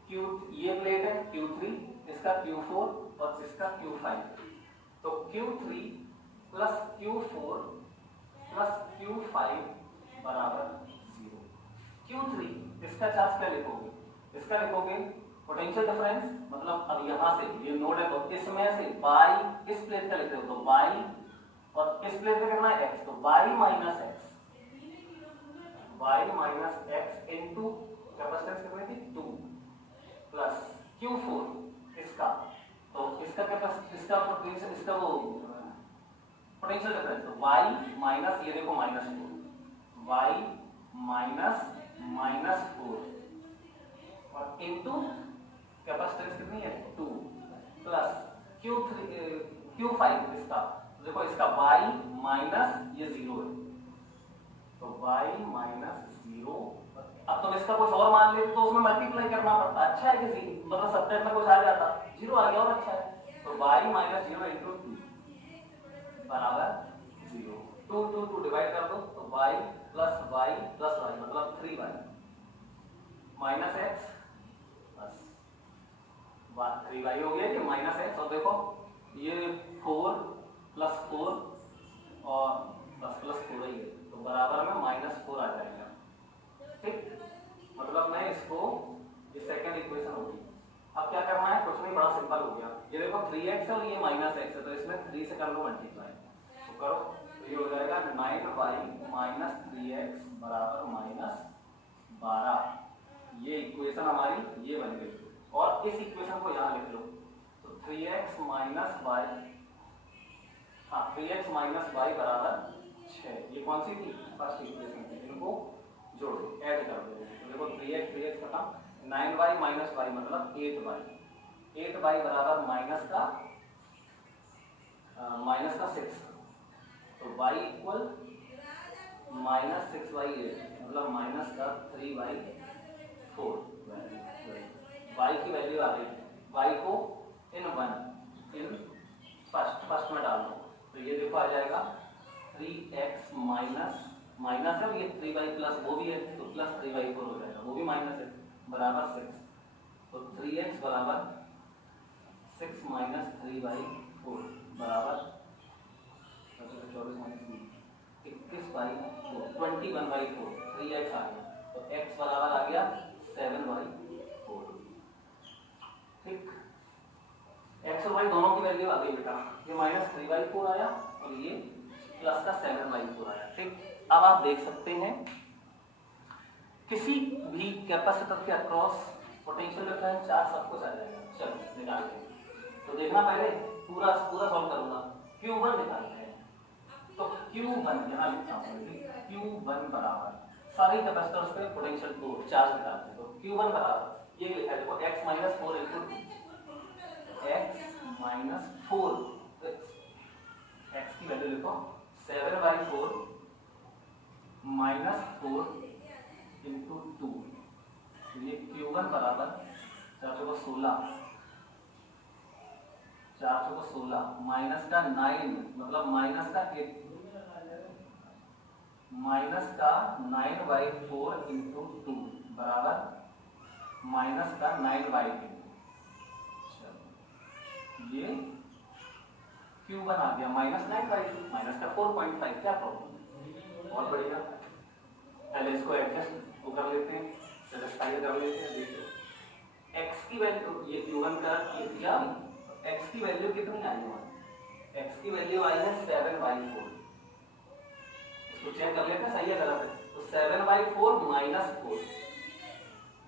Q, ये प्लेट है Q3, इसका Q4 और इसका Q5, तो Q3 plus Q4 plus Q5 बराबर 0। Q3 इसका चार्ज क्या लिखोगे, इसका लिखोगे पोटेंशियल डिफरेंस, मतलब अब यहां से ये नोड है तो इसमें से बाई इस प्लेट का लिख रहे हो तो बाई, और इस प्लेट पे करना है x, तो y minus x, y minus x into capacitance कितनी थी 2 प्लस Q4 इसका, तो इसका कैपेसिटी इसका पोटेंशियल इसका वो पोटेंशियल डिफरेंस, तो y माइनस ये देखो माइनस 4, y माइनस माइनस 4 और इंटू कैपेसिटेंस कितनी है 2 प्लस Q5 इसका, देखो इसका y माइनस ये 0 है, तो y माइनस 0। अब तुम इसका कुछ और मान लेते तो उसमें मल्टीप्लाई करना पड़ता, अच्छा है कि मतलब सब्ट्रैक्ट में कुछ आ जाता, 0 आ गया और अच्छा है, तो y माइनस 0 इंटू 2 बराबर 0। 2 डिवाइड कर दो तो y प्लस y मतलब 3y minus x plus 3y हो गया कि माइनस एक्स, और देखो ये 4 प्लस 4 और प्लस 4 ही है, तो बराबर में -4 आ जाएगा, ठीक। मतलब मैं इसको, ये सेकंड इक्वेशन होगी। अब क्या करना है, कुछ नहीं, बड़ा सिंपल हो गया, ये देखो 3x है और ये माइनस एक्स है, तो इसमें 3 से कर लो मल्टीप्लाई, तो करो, तो ये हो जाएगा 9y माइनस 3x बराबर -12। ये इक्वेशन हमारी ये बन गई, और इस इक्वेशन को यहाँ लिख लो, तो 3x माइनस y, हाँ 3x माइनस y बराबर 6, ये कौन सी थी, फर्स्ट इक्वेशन थी, इनको जोड़ दो, ऐड कर दो, तो देखो 3x खत्म, 9y माइनस y मतलब 8y बराबर माइनस का 6, तो y इक्वल माइनस 6y मतलब माइनस का 3y4, y की वैल्यू आ गई, y को इन फर्स्ट में डाल दो, तो ये देखो आ जाएगा 3x माइनस है, ये 3y प्लस वो भी है, तो प्लस 3y4 हो जाएगा, वो भी माइनस है, बराबर 6, तो 3x बराबर 6 माइनस 3y4 बराबर 24 माइनस 21/4, 21/4, 3x आ गया, तो x बराबर आ गया 7/4, ठीक। x और y दोनों की वैल्यू आ गई बेटा, ये माइनस 3/4 आया और ये प्लस का 7/4 आया, ठीक। अब आप देख सकते हैं किसी भी कैपेसिटर के अक्रॉस पोटेंशियल डिफरेंस चार्ज सब कुछ आ जाएगा। चलो निकालते हैं, तो देखना पहले पूरा सॉल्व करूंगा। Q1 निकालते हैं, तो Q1 यहाँ लिखता हूँ, Q1 बराबर सारी कैपेसिटर्स पे पोटेंशियल को चार्ज निकालते हैं, तो Q1 बराबर ये लिखा है, देखो x minus 4 into x minus 4, x की वैल्यू लिखो 7/4 माइनस 4 इंटू 2, ये Q1 बराबर 4 चौको 16, 4 चौको 16 माइनस का 9 मतलब माइनस का 9/4 इंटू 2 बराबर माइनस का 9/2, ये Q1 आ गया माइनस 9/2 माइनस का 4.5, क्या प्रॉब्लम, बहुत बढ़िया। पहले इसको एडजस्ट कर लेते हैं, सेटिस्फाई कर लेते हैं, देखिए x की वैल्यू, ये Q1 का ये क्या, x की वैल्यू कितनी आई है, x की वैल्यू आई है 7/4, इसको चेक कर लेते हैं सही है गलत है, तो 7/4 माइनस 4,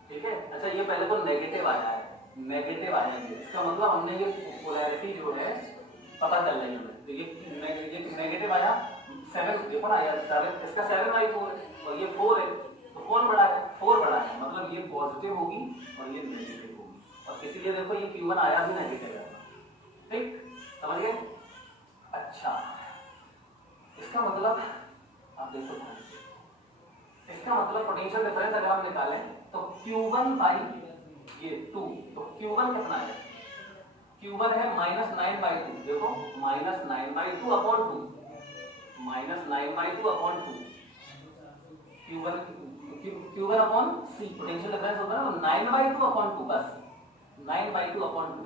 ठीक है। अच्छा ये पहले तो नेगेटिव आया है, नेगेटिव आया है, इसका मतलब हमने ये पोलैरिटी जो है पता कर ली हमने, तो ये नेगेटिव आया 7, देखो ना यार 7, इसका 7/4 है और ये 4 है, तो कौन बड़ा है, 4 बड़ा है, मतलब ये पॉजिटिव होगी और ये नेगेटिव होगी, और इसीलिए देखो ये Q1 आया भी नेगेटिव है, ठीक, समझ गए। अच्छा इसका मतलब आप देखो, इसका मतलब पोटेंशियल डिफरेंस अगर हम निकालें तो Q1 बाई ये 2, तो Q1 कितना है, Q1 है -9/2, देखो -9/2 upon 2, -9/2 upon 2, Q1 upon C potential difference होता है ना 9/2 अपॉन 2 का C 9/2 अपॉन 2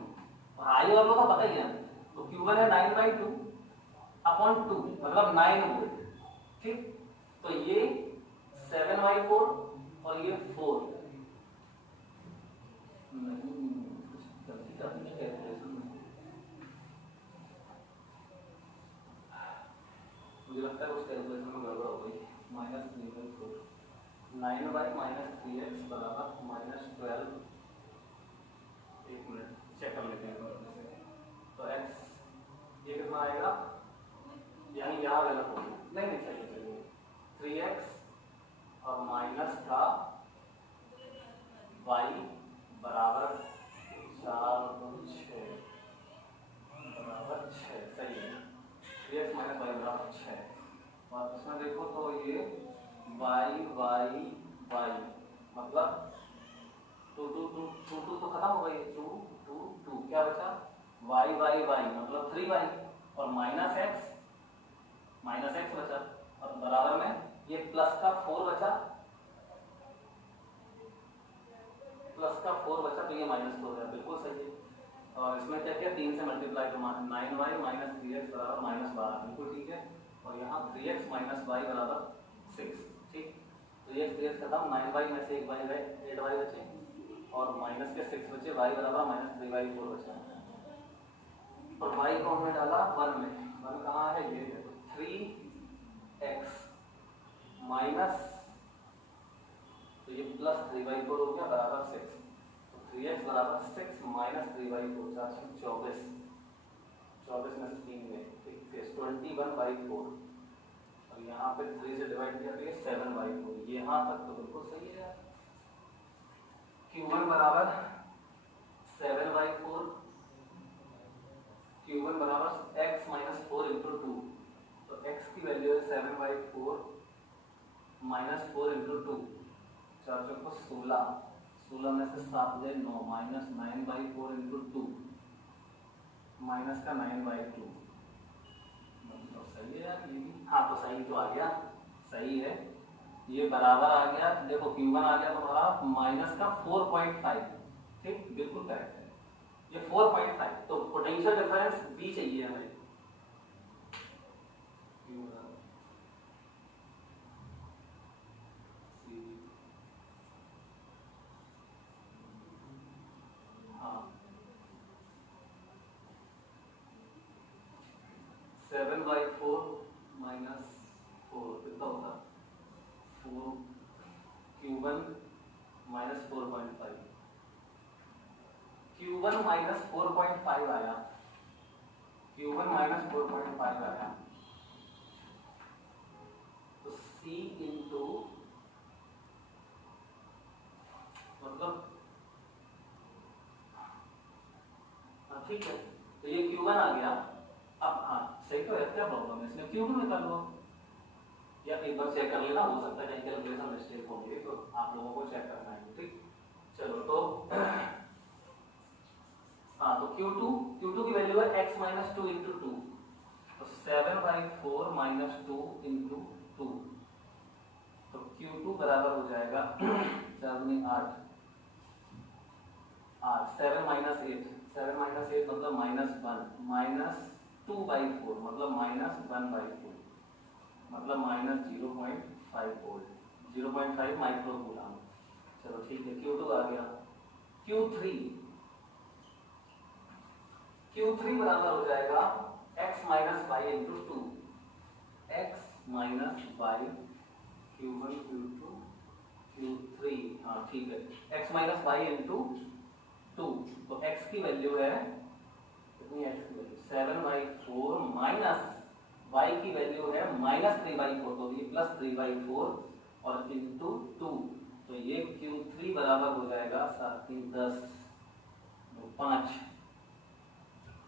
हाई और लो का पता ही है। तो Q1 है 9/2 अपॉन 2 मतलब 9 वोल्ट। ठीक, तो ये 7/4 और ये 4 गलती करनी है कैलकुलेशन में। मुझे लगता है उस कैलकुलेशन में गड़बड़ हो गई। -3/4 9/-3x बराबर -12। एक मिनट चेक कर लेते हैं तो x ये कितना आएगा, यानी यहाँ गलत हो गया। नहीं चलिए 3x और माइनस का y बराबर 4/6 बराबर 6 सही है। 3x - y बराबर 6 और इसमें देखो तो ये y मतलब 2 तो खत्म हो गई 2 क्या बचा y मतलब 3y और -x बचा और बराबर में ये प्लस का 4 बचा तो ये -4 है बिल्कुल सही है। और इसमें क्या किया 3 से मल्टीप्लाई तो 9y - 3x बराबर -12 बिल्कुल ठीक है। और यहाँ 3x - y बराबर 6। ठीक, 3x खत्म 9y में से 1y गए 8y बचे और माइनस के 6 बचे y बराबर -3/4 बचा और y को हमने डाला 1 में। 1 कहाँ है ये तो 3x माइनस तो ये प्लस 3/4 हो गया बराबर 6। तो 3x बराबर 6 माइनस 3/4 24 में से 3 में ठीक है 21/4 और यहाँ पे 3 से डिवाइड किया तो ये 7/4। यहाँ तक तो बिल्कुल सही है। Q1 बराबर 7/4 Q1 बराबर x - 4 × 2 तो x की वैल्यू है 7/4 - 4 × 2 4 चौको 16 में से 7 गए 9 -9/4 × 2 माइनस का 9/2 मतलब सही है यार ये भी। हाँ तो सही तो आ गया, सही है ये बराबर आ गया। देखो Q1 आ गया तुम्हारा माइनस का 4.5। ठीक बिल्कुल करेक्ट है ये 4.5। तो पोटेंशियल डिफरेंस B चाहिए हमें। हाँ 7/4 - 4 कितना होगा 4 Q1 - 4.5 Q1 - 4.5 आया Q1 - 4.5 आया तो C इंटू मतलब ठीक है तो ये Q1 आ गया। अब हाँ सही तो है, क्या प्रॉब्लम है इसमें Q2 निकाल लो या एक बार चेक कर लेना, हो सकता है कहीं कैलकुलेशन मिस्टेक होगी तो आप लोगों को चेक करना है। ठीक चलो तो हाँ तो Q2 की वैल्यू है x - 2 × 2 तो 7/4 - 2 × 2 तो Q2 बराबर हो जाएगा 4 में 8 7 - 8 मतलब -1 -2/4 मतलब -1/4 मतलब -0.5 वोल्ट 0.5 माइक्रो कूलम। चलो ठीक है Q2 आ गया। Q3 बराबर हो जाएगा x - y × 2 x - y Q1 Q2 Q3 हाँ ठीक है x - y × 2 तो x की वैल्यू है कितनी है x की वैल्यू 7/4 माइनस y की वैल्यू है -3/4 तो ये +3/4 और इंटू 2 तो ये Q3 बराबर हो जाएगा 7 3 10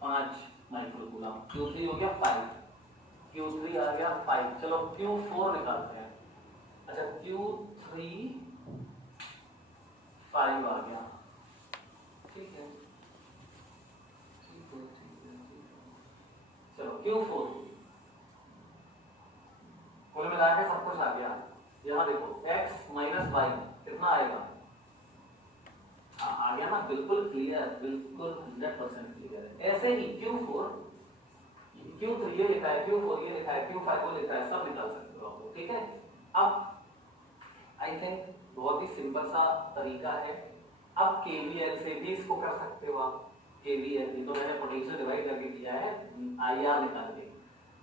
5 माइक्रो कूलम। Q3 हो गया 5 Q3 आ गया 5। चलो Q4 निकालते हैं। अच्छा Q3 5 आ गया ठीक है चलो Q4 कुल मिला के सब कुछ आ गया यहाँ देखो x माइनस वाई कितना आएगा, आ गया ना, बिल्कुल क्लियर, बिल्कुल 100% क्लियर है। ऐसे ही Q4 Q3 ये लिखा है, Q4 ये लिखा है, Q5 वो लिखा है, सब निकाल सकते हो आप, ठीक है। अब आई थिंक बहुत ही सिंपल सा तरीका है। अब केवीएल से भी इसको कर सकते हो आप, केवीएल तो मैंने पोटेंशियल डिवाइड करके किया है आईआर निकाल के,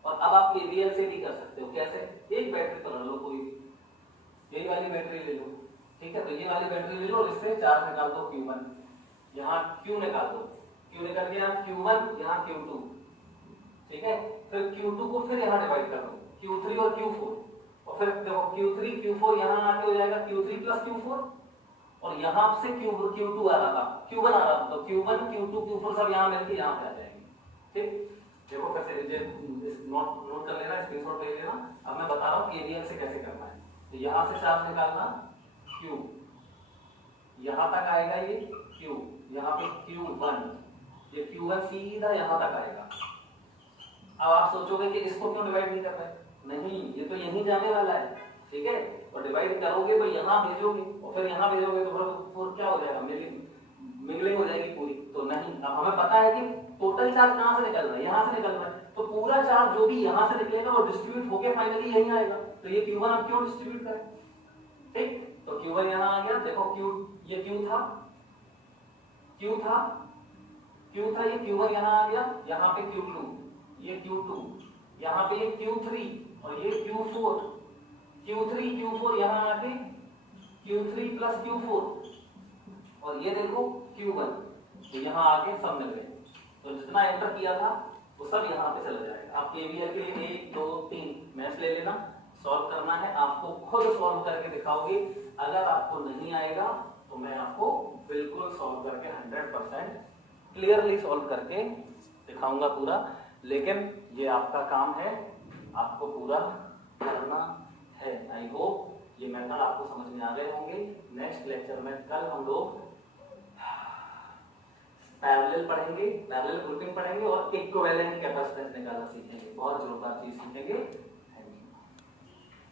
और अब आप केवीएल से भी कर सकते हो। कैसे, एक बैटरी पर लो, कोई यही वाली बैटरी ले लो, ठीक है, तो ये वाली बैटरी ले लो, इससे चार्ज निकाल दो Q1, यहाँ Q निकाल दो, Q निकल गया Q1, यहाँ Q2, ठीक है, फिर Q2 को फिर यहाँ डिवाइड कर दो, Q3 और Q4, और फिर देखो Q3 Q4 यहाँ आके हो जाएगा Q3 प्लस Q4, और यहाँ से Q2 आ रहा था, Q1 आ रहा था, तो Q1 Q2 Q4 सब यहाँ मिलके यहाँ पे आ जाएंगे, ठीक। देखो कैसे नोट कर लेना, स्क्रीनशॉट ले लेना। अब मैं बता रहा हूँ केवीएल से कैसे करना है। तो यहाँ से चार्ज निकालना Q, यहाँ तक आएगा ये Q, यहाँ पे Q1, ये Q1 सीधा यहाँ तक आएगा। अब आप सोचोगे कि इसको क्यों डिवाइड नहीं कर रहे, नहीं, ये तो यहीं जाने वाला है, ठीक है, और डिवाइड करोगे तो यहाँ भेजोगे और फिर यहाँ भेजोगे तो फिर क्या हो जाएगा, मिंगलिंग हो जाएगी पूरी, तो नहीं। अब हमें पता है कि टोटल चार्ज कहाँ से निकल रहा है, यहाँ से निकल रहा है, तो पूरा चार्ज जो भी यहाँ से निकलेगा वो डिस्ट्रीब्यूट होके फाइनली यहीं आएगा, तो ये Q1 अब क्यों डिस्ट्रीब्यूट करें, ठीक। तो Q1 यहाँ आ गया, देखो Q, ये Q था, ये Q1 यहाँ आ गया, यहाँ पे Q2, ये Q2, यहाँ पे ये Q3 और ये Q4, Q3 Q4 यहाँ आके Q3 प्लस Q4, और ये देखो Q1, तो यहाँ आके सब मिल गए, तो जितना एंटर किया था वो सब यहाँ पे चला जाएगा। आप केवीएल के लिए 1 2 3 मैथ्स ले लेना, सॉल्व करना है, आपको खुद सॉल्व करके दिखाओगे। अगर आपको नहीं आएगा तो मैं आपको बिल्कुल सॉल्व करके 100% क्लियरली सॉल्व करके दिखाऊंगा पूरा, लेकिन ये आपका काम है, आपको पूरा करना है। आई होप ये मेथड आपको समझ में आ गए होंगे। नेक्स्ट लेक्चर में कल हम लोग पैरेलल पढ़ेंगे, पैरेलल ग्रुपिंग पढ़ेंगे और इक्विवेलेंट कैपेसिटेंस निकालना सीखेंगे, बहुत जोरदार चीज सीखेंगे।